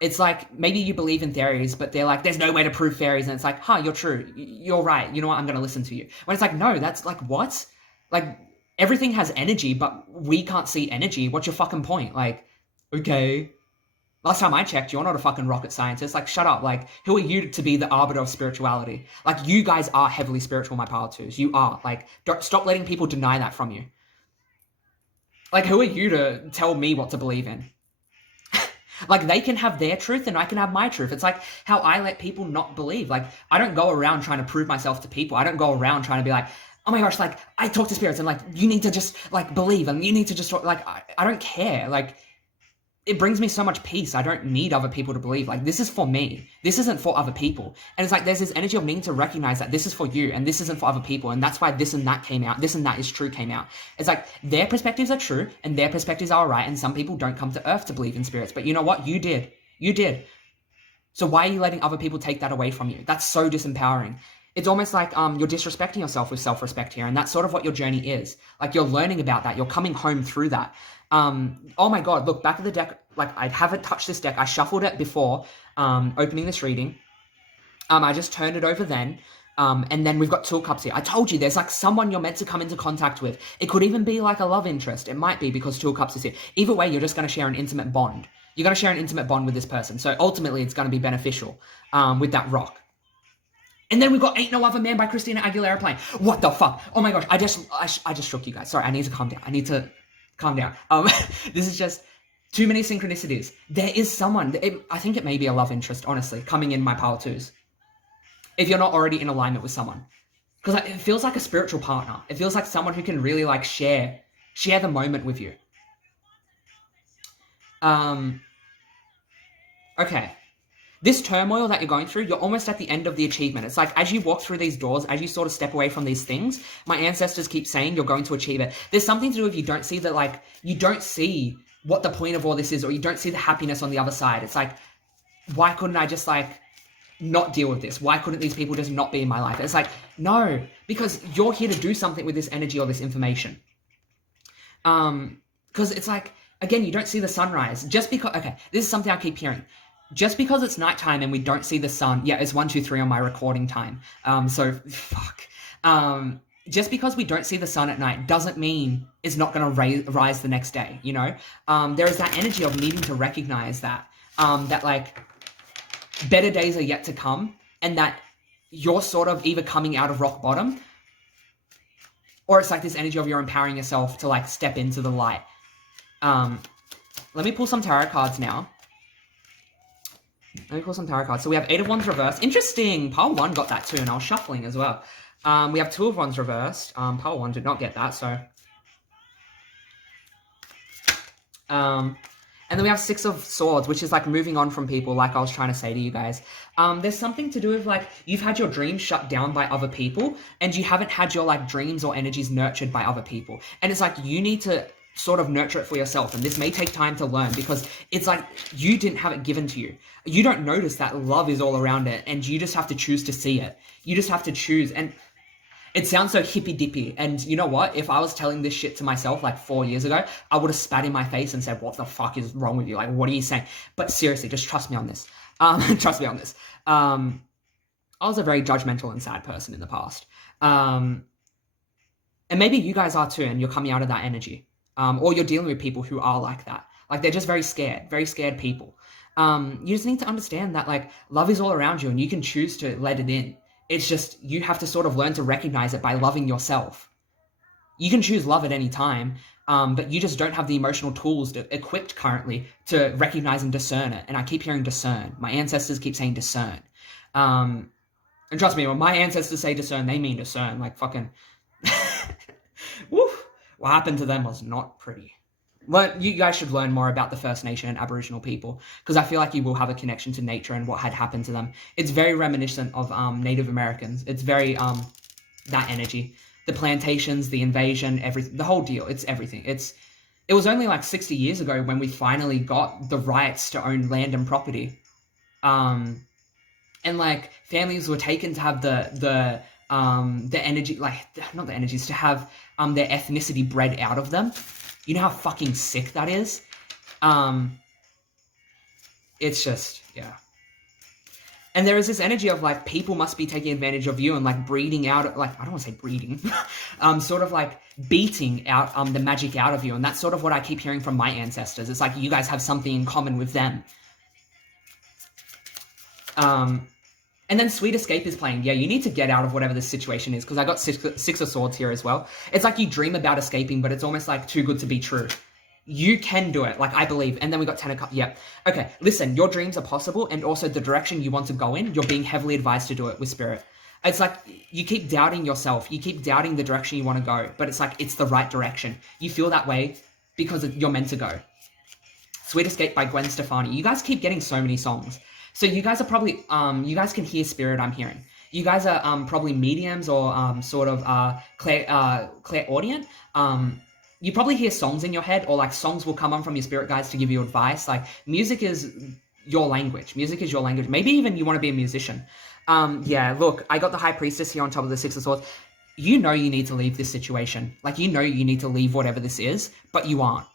It's like, maybe you believe in fairies, but they're like, there's no way to prove fairies. And it's like, you're true. You're right. You know what? I'm going to listen to you. When it's like, no, that's like, what? Like, everything has energy, but we can't see energy. What's your fucking point? Like, okay. Last time I checked, you're not a fucking rocket scientist. Like, shut up. Like, who are you to be the arbiter of spirituality? Like, you guys are heavily spiritual, my power twos. You are. Like, don't stop letting people deny that from you. Like, who are you to tell me what to believe in? Like, they can have their truth and I can have my truth. It's like how I let people not believe. Like, I don't go around trying to prove myself to people. I don't go around trying to be like, oh my gosh, like, I talk to spirits and like, you need to just like believe and you need to just like, I don't care. Like, it brings me so much peace. I don't need other people to believe. Like, this is for me. This isn't for other people. And it's like, there's this energy of needing to recognize that this is for you and this isn't for other people. And that's why this and that came out. This and that is true came out. It's like, their perspectives are true and their perspectives are right. And some people don't come to Earth to believe in spirits. But you know what? You did. You did. So why are you letting other people take that away from you? That's so disempowering. It's almost like you're disrespecting yourself with self-respect here. And that's sort of what your journey is. Like, you're learning about that. You're coming home through that. Oh my God, look, back of the deck, like, I haven't touched this deck. I shuffled it before opening this reading. I just turned it over then. And then we've got Two of Cups here. I told you, there's like someone you're meant to come into contact with. It could even be like a love interest. It might be because Two of Cups is here. Either way, you're just going to share an intimate bond. You're going to share an intimate bond with this person. So ultimately, it's going to be beneficial with that rock. And then we've got Ain't No Other Man by Christina Aguilera playing. What the fuck? Oh my gosh, I just shook you guys. Sorry, I need to calm down. I need to calm down. This is just too many synchronicities. There is someone, I think it may be a love interest, honestly, coming in my pile twos. If you're not already in alignment with someone. Because it feels like a spiritual partner. It feels like someone who can really like share the moment with you. Okay. This turmoil that you're going through, you're almost at the end of the achievement. It's like, as you walk through these doors, as you sort of step away from these things, my ancestors keep saying you're going to achieve it. There's something to do if you don't see that, like, you don't see what the point of all this is, or you don't see the happiness on the other side. It's like, why couldn't I just, like, not deal with this? Why couldn't these people just not be in my life? It's like, no, because you're here to do something with this energy or this information. Because it's like, again, you don't see the sunrise. Just because, okay, this is something I keep hearing. Just because it's nighttime and we don't see the sun, yeah, it's 1, 2, 3 on my recording time. So fuck. Just because we don't see the sun at night doesn't mean it's not going to rise the next day. You know, there is that energy of needing to recognize that that like better days are yet to come, and that you're sort of either coming out of rock bottom, or it's like this energy of you're empowering yourself to like step into the light. Let me pull some tarot cards now. Let me pull some tarot cards. So we have Eight of Wands reversed. Interesting. Pile 1 got that too, and I was shuffling as well. We have Two of Wands reversed. Pile 1 did not get that, so. And then we have Six of Swords, which is like moving on from people, like I was trying to say to you guys. There's something to do with like, you've had your dreams shut down by other people, and you haven't had your like dreams or energies nurtured by other people. And it's like, you need to sort of nurture it for yourself, and this may take time to learn, because it's like you didn't have it given to you. You don't notice that love is all around it, and you just have to choose to see it. You just have to choose. And it sounds so hippy dippy, and you know what, if I was telling this shit to myself like 4 years ago, I would have spat in my face and said, what the fuck is wrong with you? Like, what are you saying? But seriously, just trust me on this. Trust me on this. I was a very judgmental and sad person in the past, and maybe you guys are too, and you're coming out of that energy. Or you're dealing with people who are like that. Like, they're just very scared people. You just need to understand that, like, love is all around you and you can choose to let it in. It's just, you have to sort of learn to recognize it by loving yourself. You can choose love at any time, but you just don't have the emotional tools equipped currently to recognize and discern it. And I keep hearing discern. My ancestors keep saying discern. And trust me, when my ancestors say discern, they mean discern. Like, fucking... Woof. What happened to them was not pretty. Well, you guys should learn more about the First Nation and Aboriginal people, because I feel like you will have a connection to nature and what had happened to them. It's very reminiscent of Native Americans. It's very that energy. The plantations, the invasion, everything, the whole deal. It's everything. It was only like 60 years ago when we finally got the rights to own land and property. And like families were taken to have the energy, like, not the energies, to have their ethnicity bred out of them. You know how fucking sick that is? It's just, yeah. And there is this energy of like, people must be taking advantage of you and like breeding out, like, I don't want to say breeding, sort of like beating out the magic out of you. And that's sort of what I keep hearing from my ancestors. It's like, you guys have something in common with them. And then Sweet Escape is playing. Yeah, you need to get out of whatever the situation is, because I got Six of Swords here as well. It's like you dream about escaping, but it's almost like too good to be true. You can do it. Like, I believe. And then we got 10 of cups. Yeah. Okay. Listen, your dreams are possible. And also the direction you want to go in, you're being heavily advised to do it with spirit. It's like you keep doubting yourself. You keep doubting the direction you want to go. But it's like, it's the right direction. You feel that way because you're meant to go. Sweet Escape by Gwen Stefani. You guys keep getting so many songs. So you guys are probably, you guys can hear spirit I'm hearing. You guys are probably mediums or sort of clairaudient. You probably hear songs in your head, or like songs will come on from your spirit guides to give you advice. Like, music is your language. Music is your language. Maybe even you want to be a musician. Yeah, look, I got the High Priestess here on top of the Six of Swords. You know you need to leave this situation. Like, you know you need to leave whatever this is, but you aren't.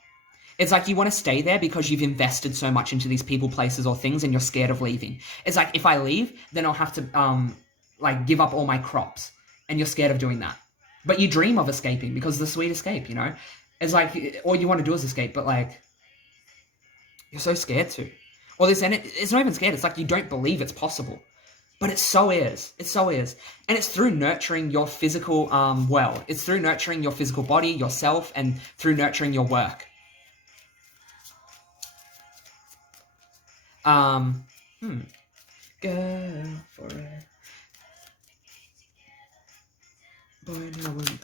It's like you want to stay there because you've invested so much into these people, places, or things, and you're scared of leaving. It's like, if I leave, then I'll have to like give up all my crops, and you're scared of doing that. But you dream of escaping because the sweet escape, you know? It's like, all you want to do is escape, but like, you're so scared to. Or this, and it's not even scared, it's like you don't believe it's possible. But it so is. It so is. And it's through nurturing your physical well. It's through nurturing your physical body, yourself, and through nurturing your work. Girl for it. Boy, no one.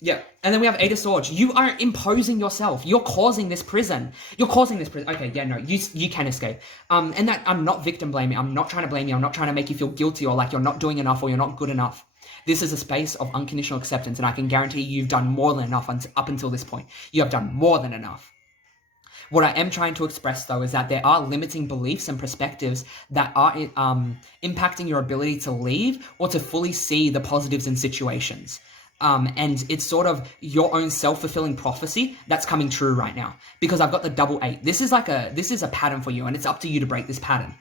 Yeah, and then we have Eight of Swords. You are imposing yourself. You're causing this prison. You're causing this prison. Okay, yeah, no, you can escape. And that, I'm not victim blaming. I'm not trying to blame you. I'm not trying to make you feel guilty or like you're not doing enough or you're not good enough. This is a space of unconditional acceptance, and I can guarantee you've done more than enough up until this point. You have done more than enough. What I am trying to express, though, is that there are limiting beliefs and perspectives that are impacting your ability to leave or to fully see the positives in situations. And it's sort of your own self-fulfilling prophecy that's coming true right now. Because I've got the double 8. This is a pattern for you, and it's up to you to break this pattern.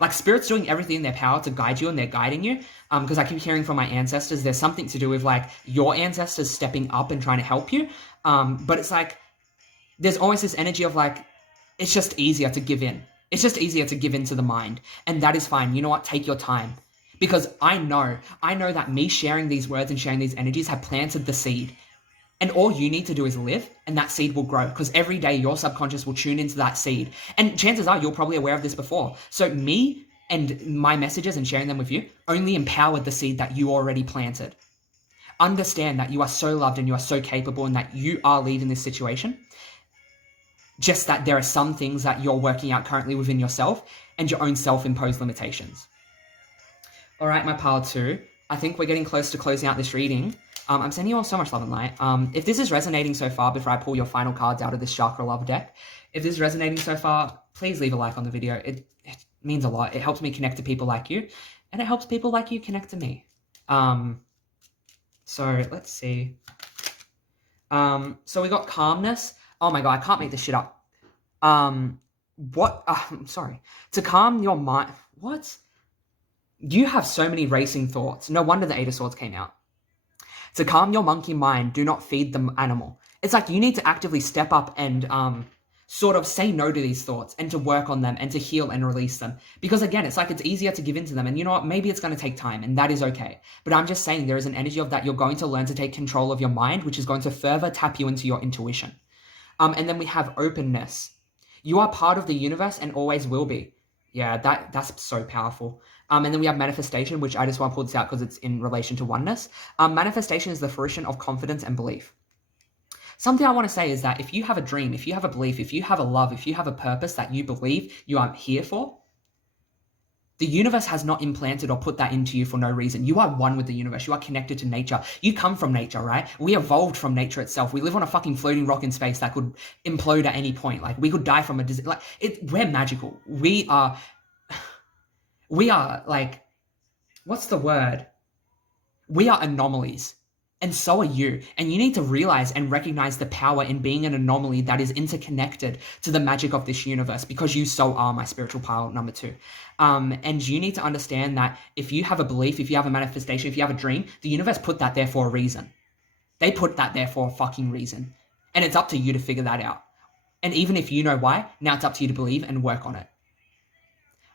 Like, Spirit's doing everything in their power to guide you, and they're guiding you. Because I keep hearing from my ancestors, there's something to do with, like, your ancestors stepping up and trying to help you. But it's like, there's always this energy of, like, it's just easier to give in. It's just easier to give in to the mind. And that is fine. You know what? Take your time. Because I know that me sharing these words and sharing these energies have planted the seed. And all you need to do is live, and that seed will grow. Because every day your subconscious will tune into that seed. And chances are you're probably aware of this before. So me and my messages and sharing them with you only empowered the seed that you already planted. Understand that you are so loved and you are so capable, and that you are leaving this situation. Just that there are some things that you're working out currently within yourself and your own self-imposed limitations. All right, my pile 2. I think we're getting close to closing out this reading. I'm sending you all so much love and light. If this is resonating so far, before I pull your final cards out of this Chakra Love deck, if this is resonating so far, please leave a like on the video. It means a lot. It helps me connect to people like you, and it helps people like you connect to me. So let's see. So we got calmness. Oh my God, I can't make this shit up. Sorry. To calm your mind. What? You have so many racing thoughts. No wonder the Eight of Swords came out. To calm your monkey mind, do not feed the animal. It's like you need to actively step up and sort of say no to these thoughts and to work on them and to heal and release them. Because again, it's like it's easier to give in to them. And you know what? Maybe it's going to take time, and that is okay. But I'm just saying there is an energy of that you're going to learn to take control of your mind, which is going to further tap you into your intuition. And then we have openness. You are part of the universe and always will be. Yeah, that's so powerful. And then we have manifestation, which I just want to pull this out because it's in relation to oneness. Manifestation is the fruition of confidence and belief. Something I want to say is that if you have a dream, if you have a belief, if you have a love, if you have a purpose that you believe you are here for, the universe has not implanted or put that into you for no reason. You are one with the universe. You are connected to nature. You come from nature, right? We evolved from nature itself. We live on a fucking floating rock in space that could implode at any point. Like, we could die from a disease. Like, we're magical. We are like, what's the word? We are anomalies. And so are you. And you need to realize and recognize the power in being an anomaly that is interconnected to the magic of this universe, because you so are, my spiritual pile number 2. And you need to understand that if you have a belief, if you have a manifestation, if you have a dream, the universe put that there for a reason. They put that there for a fucking reason. And it's up to you to figure that out. And even if you know why, now it's up to you to believe and work on it.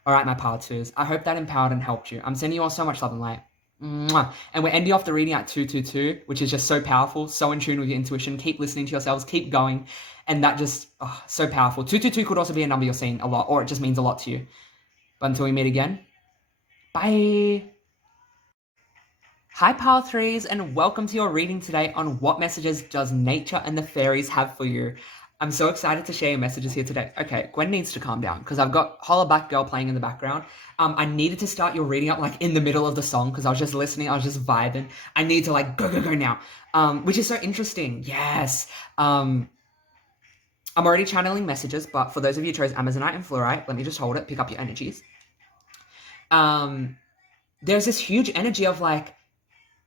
All right, my pile 2s. I hope that empowered and helped you. I'm sending you all so much love and light. Mwah. And we're ending off the reading at 222, which is just so powerful, so in tune with your intuition. Keep listening to yourselves, keep going. And that just, so powerful. 222 could also be a number you're seeing a lot, or it just means a lot to you. But until we meet again, bye. Hi, Power Threes, and welcome to your reading today on what messages does nature and the fairies have for you. I'm so excited to share your messages here today. Okay, Gwen needs to calm down because I've got Holla Back Girl playing in the background. I needed to start your reading up like in the middle of the song because I was just listening, I was just vibing. I need to like go now, which is so interesting. Yes. I'm already channeling messages, but for those of you who chose Amazonite and Fluorite, let me just hold it, pick up your energies. There's this huge energy of like,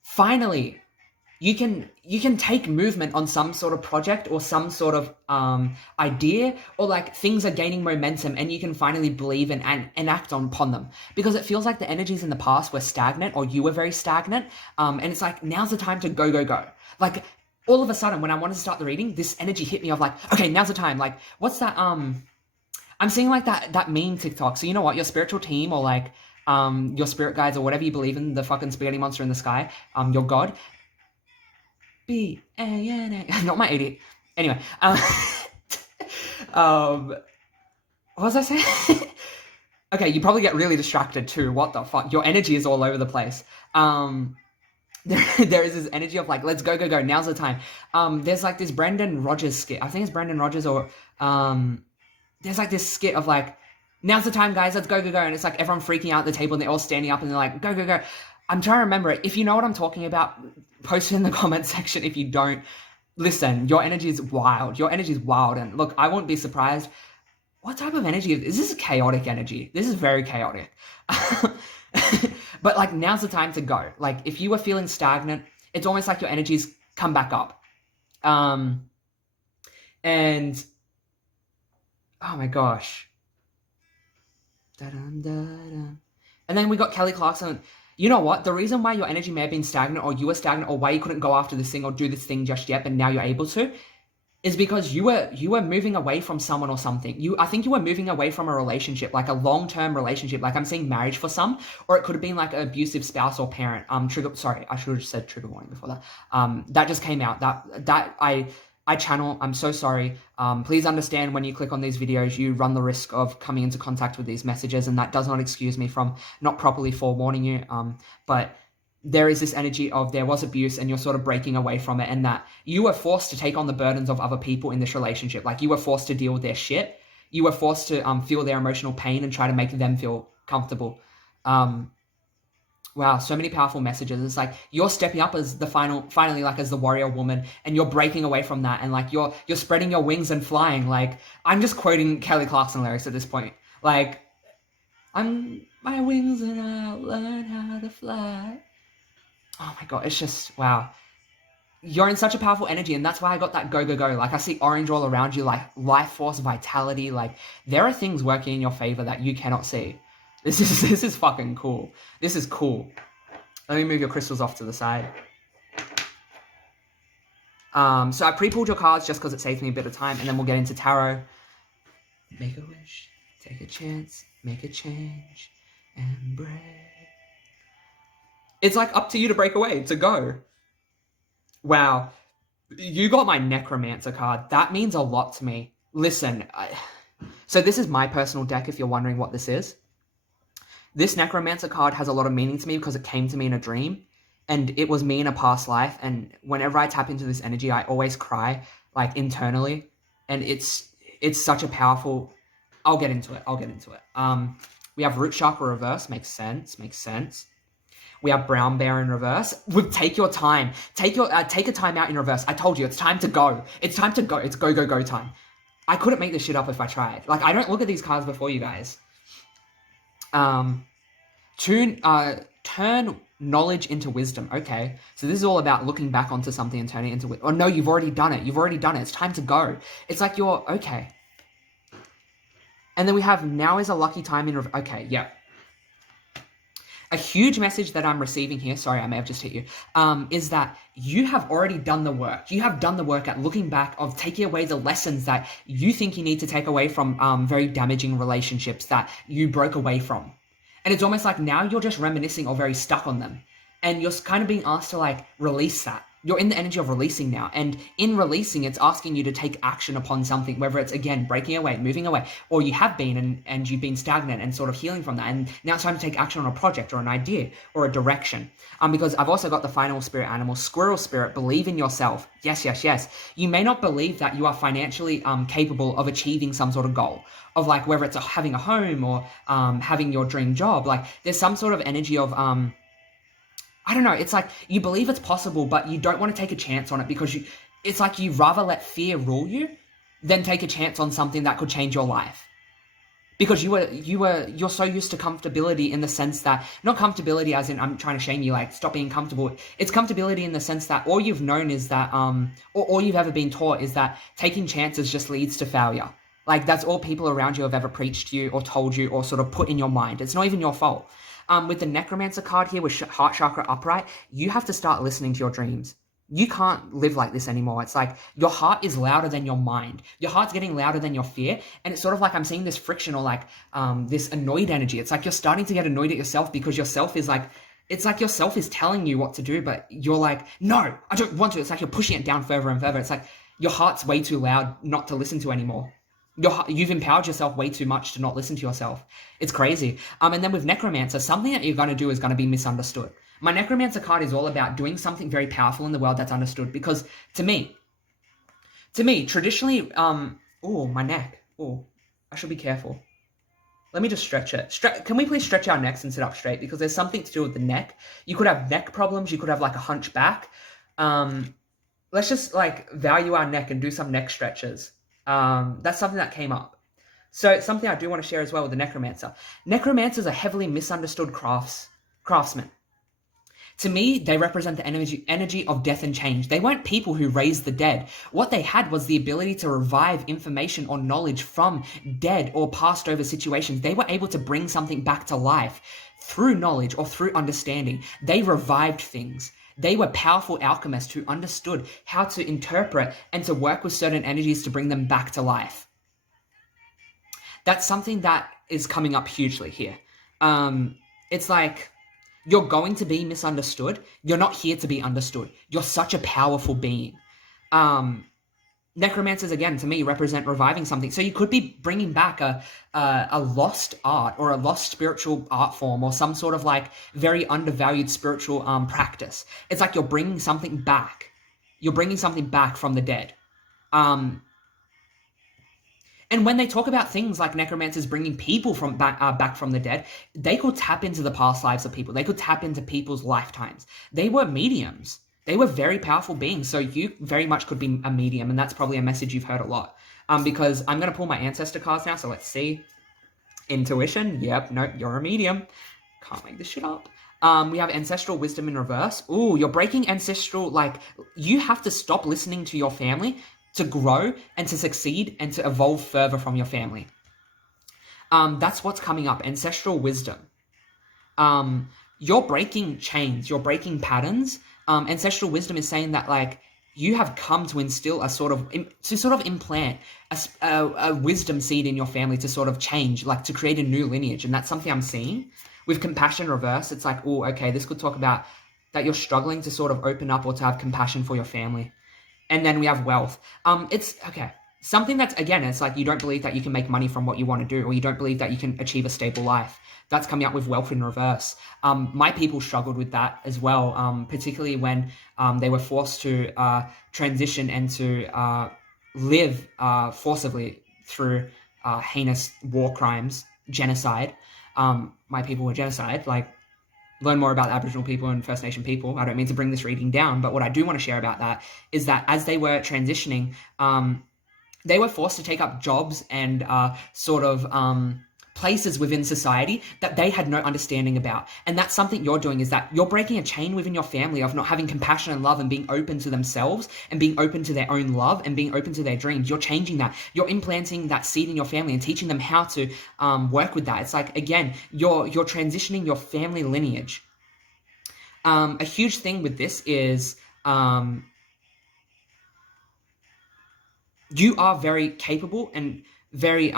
finally, you can take movement on some sort of project or some sort of idea, or like things are gaining momentum and you can finally believe and act upon them, because it feels like the energies in the past were stagnant, or you were very stagnant, and it's like now's the time to go. Like all of a sudden when I wanted to start the reading, this energy hit me of like, okay, now's the time. Like what's that, I'm seeing like that meme TikTok, so you know what, your spiritual team or like your spirit guides or whatever you believe in, the fucking spaghetti monster in the sky, your god, B-A-N-A. Not my idiot. Anyway, what was I saying? Okay, you probably get really distracted too. What the fuck? Your energy is all over the place. There is this energy of like, let's go. Now's the time. There's like this Brendan Rodgers skit. I think it's Brendan Rodgers, or there's like this skit of like, now's the time, guys. Let's go. And it's like everyone freaking out at the table and they're all standing up and they're like, go. I'm trying to remember it. If you know what I'm talking about, post it in the comment section. If you don't, listen, your energy is wild. Your energy is wild. And look, I won't be surprised. What type of energy is this? This is chaotic energy. This is very chaotic. But like, now's the time to go. Like if you were feeling stagnant, it's almost like your energies come back up. And oh my gosh. And then we got Kelly Clarkson. You know what? The reason why your energy may have been stagnant, or you were stagnant, or why you couldn't go after this thing or do this thing just yet, but now you're able to, is because you were moving away from someone or something. I think you were moving away from a relationship, like a long-term relationship. Like I'm saying marriage for some, or it could have been like an abusive spouse or parent. Sorry, I should have said trigger warning before that. That just came out. That I channel. I'm so sorry. Please understand, when you click on these videos, you run the risk of coming into contact with these messages, and that does not excuse me from not properly forewarning you. But there is this energy of there was abuse and you're sort of breaking away from it, and that you were forced to take on the burdens of other people in this relationship. Like you were forced to deal with their shit. You were forced to feel their emotional pain and try to make them feel comfortable. Wow, so many powerful messages. It's like you're stepping up as finally like as the warrior woman, and you're breaking away from that, and like you're spreading your wings and flying. Like I'm just quoting Kelly Clarkson lyrics at this point. Like I'm my wings and I'll learn how to fly. Oh my god, it's just wow. You're in such a powerful energy, and that's why I got that go. Like I see orange all around you, like life force, vitality. Like there are things working in your favor that you cannot see. This is fucking cool. This is cool. Let me move your crystals off to the side. So I pre-pulled your cards just because it saves me a bit of time, and then we'll get into tarot. Make a wish, take a chance, make a change, and break. It's like up to you to break away, to go. Wow. You got my Necromancer card. That means a lot to me. Listen, so this is my personal deck, if you're wondering what this is. This Necromancer card has a lot of meaning to me because it came to me in a dream, and it was me in a past life, and whenever I tap into this energy, I always cry, like, internally, and it's such a powerful... I'll get into it. We have Root Chakra reverse. Makes sense. We have Brown Bear in reverse. Take your time. Take a time out in reverse. I told you, it's time to go. It's time to go. It's go time. I couldn't make this shit up if I tried. Like, I don't look at these cards before you guys. Turn knowledge into wisdom. Okay, so this is all about looking back onto something and turning it into... Oh no, you've already done it. It's time to go. It's like you're... Okay. And then we have now is a lucky time in... Okay, yeah. A huge message that I'm receiving here, sorry, I may have just hit you, is that you have already done the work. You have done the work at looking back, of taking away the lessons that you think you need to take away from very damaging relationships that you broke away from. And it's almost like now you're just reminiscing or very stuck on them. and you're kind of being asked to like release that. You're in the energy of releasing now, and in releasing, it's asking you to take action upon something, whether it's again breaking away, moving away, or you have been and you've been stagnant and sort of healing from that, and now it's time to take action on a project or an idea or a direction. Because I've also got the final spirit animal, squirrel spirit. Believe in yourself. Yes, yes, yes. You may not believe that you are financially capable of achieving some sort of goal, of like whether it's having a home or having your dream job. Like there's some sort of energy of I don't know, it's like you believe it's possible, but you don't want to take a chance on it because it's like you rather let fear rule you than take a chance on something that could change your life. Because you're so used to comfortability in the sense that, not comfortability as in I'm trying to shame you, like stop being comfortable. It's comfortability in the sense that all you've known is that, or all you've ever been taught is that taking chances just leads to failure. Like that's all people around you have ever preached to you or told you or sort of put in your mind. It's not even your fault. With the Necromancer card here with Heart Chakra upright, you have to start listening to your dreams. You can't live like this anymore. It's like your heart is louder than your mind. Your heart's getting louder than your fear. And it's sort of like I'm seeing this friction or like this annoyed energy. It's like you're starting to get annoyed at yourself because yourself is like, it's like yourself is telling you what to do, but you're like, no, I don't want to. It's like you're pushing it down further and further. It's like your heart's way too loud not to listen to anymore. You've empowered yourself way too much to not listen to yourself. It's crazy. And then with Necromancer, something that you're going to do is going to be misunderstood. My Necromancer card is all about doing something very powerful in the world that's understood. Because to me, traditionally, oh, my neck. Oh, I should be careful. Let me just stretch it. Can we please stretch our necks and sit up straight? Because there's something to do with the neck. You could have neck problems. You could have like a hunchback. Let's just like value our neck and do some neck stretches. That's something that came up. So something I do want to share as well with the Necromancer. Necromancers are heavily misunderstood craftsmen. To me, they represent the energy of death and change. They weren't people who raised the dead. What they had was the ability to revive information or knowledge from dead or passed over situations. They were able to bring something back to life through knowledge or through understanding. They revived things. They were powerful alchemists who understood how to interpret and to work with certain energies to bring them back to life. That's something that is coming up hugely here. It's like, you're going to be misunderstood. You're not here to be understood. You're such a powerful being. Necromancers, again, to me, represent reviving something. So you could be bringing back a lost art or a lost spiritual art form or some sort of like very undervalued spiritual practice. It's like you're bringing something back. You're bringing something back from the dead. And when they talk about things like necromancers bringing people from back from the dead, they could tap into the past lives of people. They could tap into people's lifetimes. They were mediums. They were very powerful beings. So you very much could be a medium, and that's probably a message you've heard a lot. Because I'm going to pull my ancestor cards now, so let's see. Intuition. Yep. Nope. You're a medium. Can't make this shit up. We have ancestral wisdom in reverse. Ooh, you're breaking ancestral, like, you have to stop listening to your family to grow and to succeed and to evolve further from your family. That's what's coming up, ancestral wisdom. You're breaking chains, you're breaking patterns. Ancestral wisdom is saying that, like, you have come to instill to implant a wisdom seed in your family to sort of change, like to create a new lineage. And that's something I'm seeing. With compassion reverse, it's like, oh, okay, this could talk about that you're struggling to sort of open up or to have compassion for your family. And then we have wealth. It's, okay, something that's, again, it's like you don't believe that you can make money from what you want to do, or you don't believe that you can achieve a stable life. That's coming up with wealth in reverse. My people struggled with that as well, particularly when they were forced to transition and to live forcibly through heinous war crimes, genocide. My people were genocide, like, learn more about Aboriginal people and First Nation people. I don't mean to bring this reading down, but what I do want to share about that is that as they were transitioning, they were forced to take up jobs and places within society that they had no understanding about. And that's something you're doing, is that you're breaking a chain within your family of not having compassion and love and being open to themselves and being open to their own love and being open to their dreams. You're changing that. You're implanting that seed in your family and teaching them how to work with that. It's like, again, you're transitioning your family lineage. A huge thing with this is you are very capable and very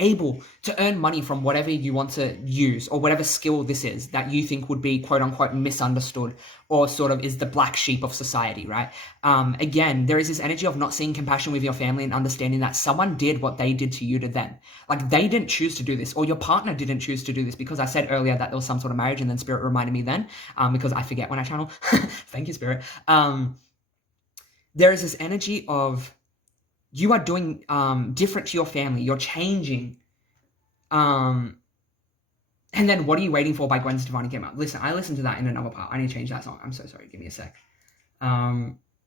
able to earn money from whatever you want to use or whatever skill this is that you think would be quote unquote misunderstood or sort of is the black sheep of society, right? Again, there is this energy of not seeing compassion with your family and understanding that someone did what they did to you to them. Like they didn't choose to do this, or your partner didn't choose to do this, because I said earlier that there was some sort of marriage, and then Spirit reminded me then, because I forget when I channel. Thank you, Spirit. There is this energy of you are doing different to your family. You're changing. And then What Are You Waiting For by Gwen Stefani came out. Listen, I listened to that in another part. I need to change that song. I'm so sorry. Give me a sec.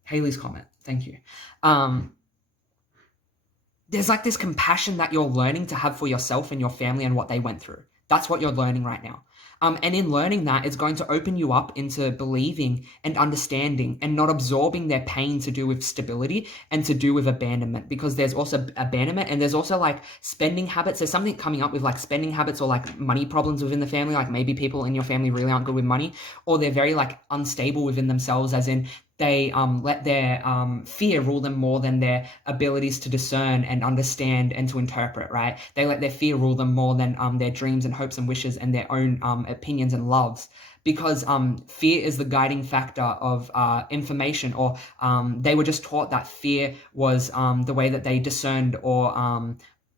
Haley's comment. Thank you. There's like this compassion that you're learning to have for yourself and your family and what they went through. That's what you're learning right now. And in learning that, it's going to open you up into believing and understanding and not absorbing their pain to do with stability and to do with abandonment, because there's also abandonment and there's also like spending habits. There's something coming up with like spending habits or like money problems within the family. Like maybe people in your family really aren't good with money, or they're very like unstable within themselves, as in they let their fear rule them more than their abilities to discern and understand and to interpret, right? They let their fear rule them more than their dreams and hopes and wishes and their own opinions and loves, because fear is the guiding factor of information, or they were just taught that fear was the way that they discerned, or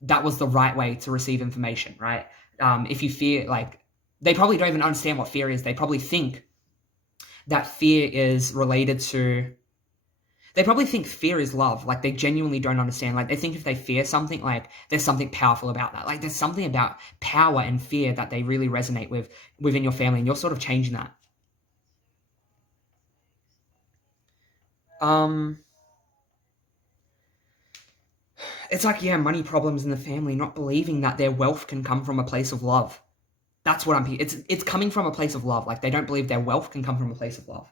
that was the right way to receive information, right? If you fear, like, they probably don't even understand what fear is. They probably think that fear is related to, they probably think fear is love. Like, they genuinely don't understand. Like, they think if they fear something, like, there's something powerful about that. Like, there's something about power and fear that they really resonate with within your family, and you're sort of changing that. It's like, yeah, money problems in the family, not believing that their wealth can come from a place of love. That's what it's coming from a place of love. Like, they don't believe their wealth can come from a place of love.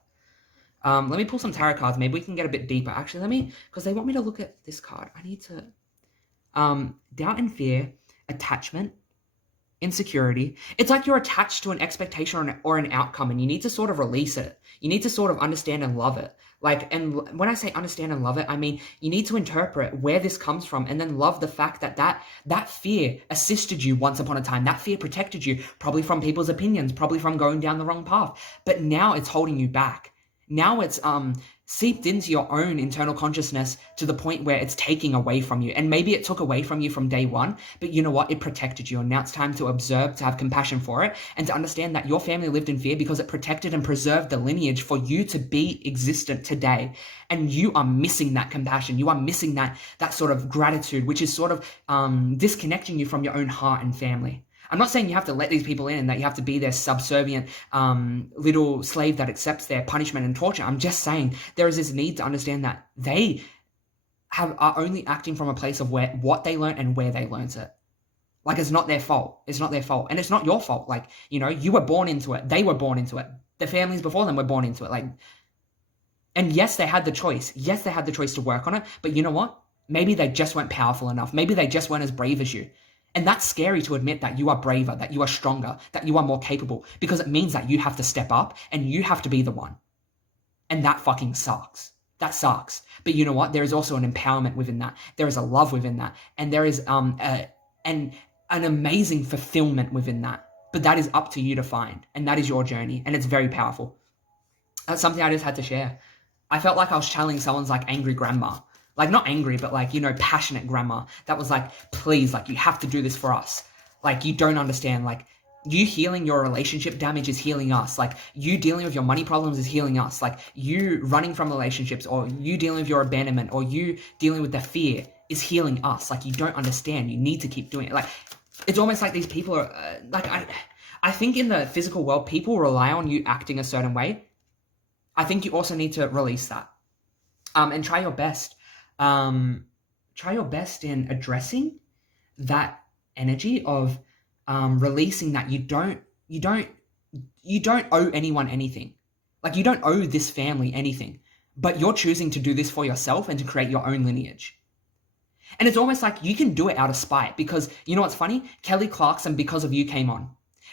Let me pull some tarot cards. Maybe we can get a bit deeper. Actually, because they want me to look at this card. I need to, doubt and fear, attachment, insecurity. It's like you're attached to an expectation or an outcome, and you need to sort of release it. You need to sort of understand and love it. Like, and when I say understand and love it, I mean, you need to interpret where this comes from, and then love the fact that fear assisted you once upon a time. That fear protected you, probably from people's opinions, probably from going down the wrong path. But now it's holding you back. Now it's seeped into your own internal consciousness to the point where it's taking away from you. And maybe it took away from you from day one, but you know what? It protected you. And now it's time to observe, to have compassion for it, and to understand that your family lived in fear because it protected and preserved the lineage for you to be existent today. And you are missing that compassion. You are missing that sort of gratitude, which is sort of disconnecting you from your own heart and family. I'm not saying you have to let these people in and that you have to be their subservient little slave that accepts their punishment and torture. I'm just saying there is this need to understand that they are only acting from a place of what they learned and where they learned it. Like, it's not their fault. It's not their fault. And it's not your fault. Like, you know, you were born into it. They were born into it. The families before them were born into it. Like, and yes, they had the choice. Yes, they had the choice to work on it. But you know what? Maybe they just weren't powerful enough. Maybe they just weren't as brave as you. And that's scary to admit, that you are braver, that you are stronger, that you are more capable, because it means that you have to step up and you have to be the one. And that fucking sucks. That sucks. But you know what? There is also an empowerment within that. There is a love within that. And there is an amazing fulfillment within that. But that is up to you to find. And that is your journey. And it's very powerful. That's something I just had to share. I felt like I was channeling someone's like angry grandma. Like, not angry, but like, you know, passionate grandma that was like, please, like, you have to do this for us. Like, you don't understand. Like, you healing your relationship damage is healing us. Like, you dealing with your money problems is healing us. Like, you running from relationships, or you dealing with your abandonment, or you dealing with the fear is healing us. Like, you don't understand. You need to keep doing it. Like, it's almost like these people are like, I think in the physical world, people rely on you acting a certain way. I think you also need to release that, and try your best. Try your best in addressing that energy of releasing that you don't owe anyone anything. Like, you don't owe this family anything, but you're choosing to do this for yourself and to create your own lineage. And it's almost like you can do it out of spite, because you know what's funny? Kelly Clarkson, Because of You, came on.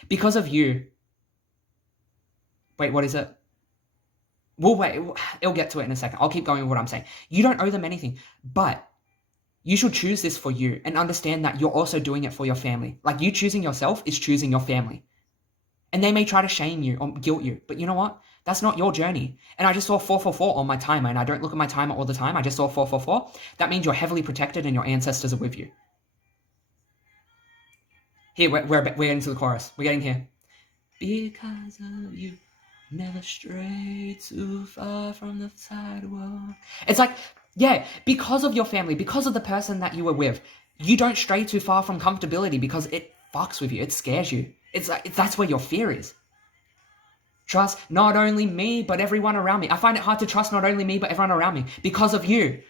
Because of You. Wait, what is it? We'll wait. It'll get to it in a second. I'll keep going with what I'm saying. You don't owe them anything, but You should choose this for you and understand that you're also doing it for your family. Like, you choosing yourself is choosing your family. And they may try to shame you or guilt you, but you know what? That's not your journey. And I just saw 444 on my timer, and I don't look at my timer all the time. I just saw 444. That means you're heavily protected and your ancestors are with you. Here, we're getting to the chorus. We're getting here. Because of you, never stray too far from the sidewalk. It's like, yeah, because of your family, because of the person that you were with, you don't stray too far from comfortability because it fucks with you. It scares you. It's like, that's where your fear is. Trust not only me, but everyone around me. I find it hard to trust not only me, but everyone around me because of you.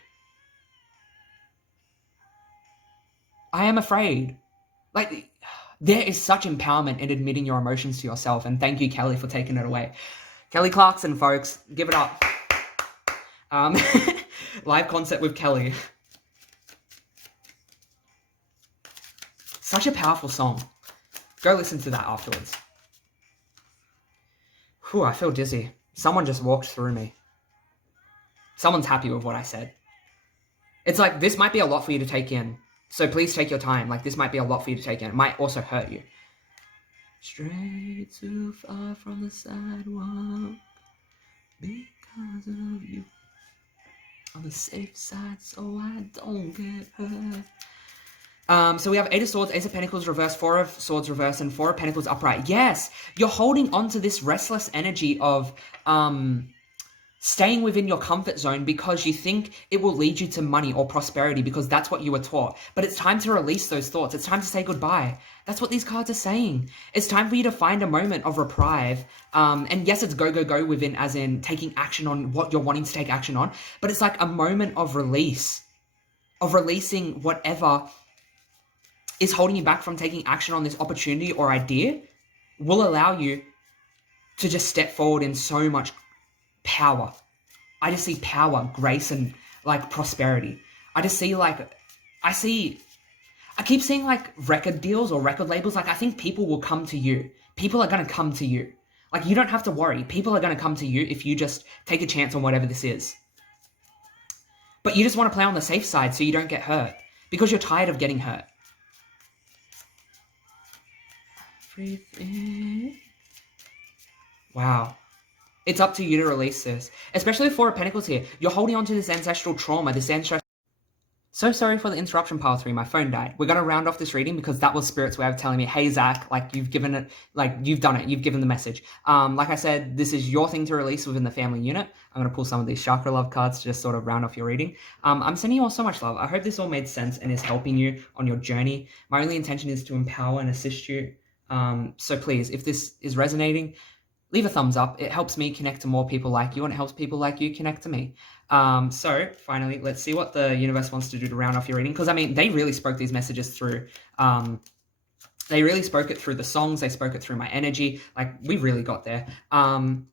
I am afraid. Like, there is such empowerment in admitting your emotions to yourself. And thank you, Kelly, for taking it away. Kelly Clarkson, folks. Give it up. Live concert with Kelly. Such a powerful song. Go listen to that afterwards. Whew, I feel dizzy. Someone just walked through me. Someone's happy with what I said. It's like, this might be a lot for you to take in. So please take your time. Like, this might be a lot for you to take in. It might also hurt you. Stray too far from the sidewalk because of you. On the safe side so I don't get hurt. So we have 8 of Swords, Ace of Pentacles reverse, 4 of Swords reverse, and 4 of Pentacles upright. Yes, you're holding on to this restless energy of staying within your comfort zone because you think it will lead you to money or prosperity because that's what you were taught. But it's time to release those thoughts. It's time to say goodbye. That's what these cards are saying. It's time for you to find a moment of reprieve. And yes, it's go, go, go within, as in taking action on what you're wanting to take action on. But it's like a moment of release, of releasing whatever is holding you back from taking action on this opportunity or idea will allow you to just step forward in so much power. I just see power, grace, and like prosperity. I just see like, I keep seeing like record deals or record labels. Like, I think people will come to you. People are going to come to you. Like, you don't have to worry. People are going to come to you if you just take a chance on whatever this is. But you just want to play on the safe side so you don't get hurt because you're tired of getting hurt. Everything. Wow. It's up to you to release this. Especially with 4 of Pentacles here. You're holding on to this ancestral trauma, this ancestral... So sorry for the interruption, Pile 3. My phone died. We're going to round off this reading because that was Spirit's way of telling me, hey, Zach, like, you've given it, like, you've done it. You've given the message. Like I said, this is your thing to release within the family unit. I'm going to pull some of these chakra love cards to just sort of round off your reading. I'm sending you all so much love. I hope this all made sense and is helping you on your journey. My only intention is to empower and assist you. So please, if this is resonating, leave a thumbs up. It helps me connect to more people like you, and it helps people like you connect to me. So finally, let's see what the universe wants to do to round off your reading. Because, I mean, they really spoke these messages through... they really spoke it through the songs. They spoke it through my energy. Like, we really got there.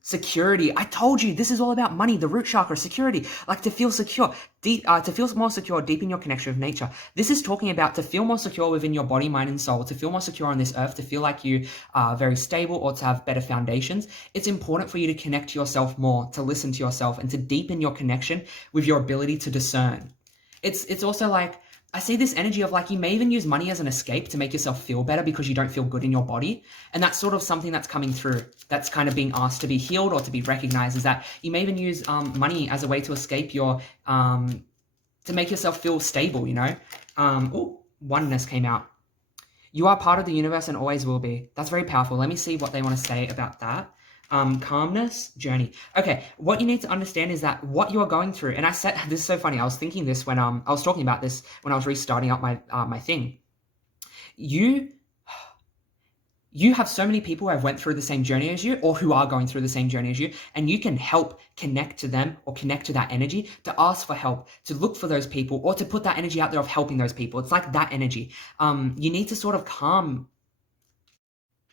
Security. I told you, this is all about money, the root chakra, security. Like, to feel secure, deep, to feel more secure, deep in your connection with nature. This is talking about to feel more secure within your body, mind, and soul, to feel more secure on this earth, to feel like you are very stable or to have better foundations. It's important for you to connect to yourself more, to listen to yourself, and to deepen your connection with your ability to discern. It's also like, I see this energy of like, you may even use money as an escape to make yourself feel better because you don't feel good in your body. And that's sort of something that's coming through. That's kind of being asked to be healed or to be recognized, is that you may even use money as a way to escape your, to make yourself feel stable, you know? Oh, oneness came out. You are part of the universe and always will be. That's very powerful. Let me see what they want to say about that. Calmness, journey. Okay, what you need to understand is that what you are going through, and I said, this is so funny, I was thinking this when I was talking about this when I was restarting up my my thing. You have so many people who have went through the same journey as you, or who are going through the same journey as you, and you can help connect to them or connect to that energy, to ask for help, to look for those people, or to put that energy out there of helping those people. It's like that energy. You need to sort of calm.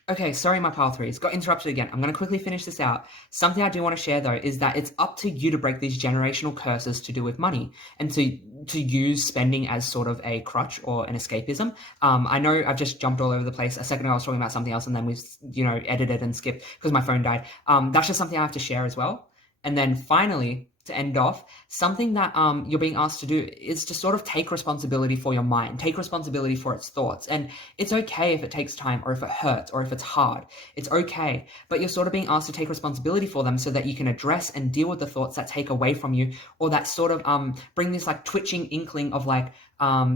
Okay, sorry, my pile 3s got interrupted again. I'm going to quickly finish this out. Something I do want to share, though, is that it's up to you to break these generational curses to do with money and to use spending as sort of a crutch or an escapism. I know I've just jumped all over the place. A second ago, I was talking about something else, and then we've, you know, edited and skipped because my phone died. That's just something I have to share as well. And then finally, to end off, something that you're being asked to do is to sort of take responsibility for your mind, take responsibility for its thoughts. And it's okay if it takes time or if it hurts or if it's hard. It's okay. But you're sort of being asked to take responsibility for them so that you can address and deal with the thoughts that take away from you, or that sort of bring this like twitching inkling of like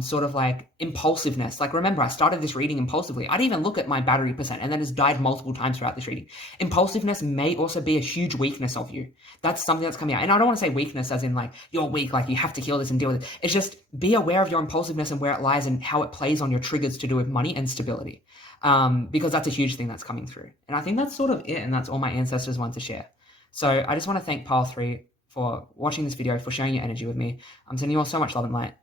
sort of like impulsiveness. Like, remember, I started this reading impulsively. I didn't even look at my battery percent, and then it's died multiple times throughout this reading. Impulsiveness may also be a huge weakness of you. That's something that's coming out. And I don't want to say weakness as in like you're weak, like you have to heal this and deal with it. It's just be aware of your impulsiveness and where it lies and how it plays on your triggers to do with money and stability. Because that's a huge thing that's coming through. And I think that's sort of it. And that's all my ancestors want to share. So I just want to thank Pile 3 for watching this video, for sharing your energy with me. I'm sending you all so much love and light.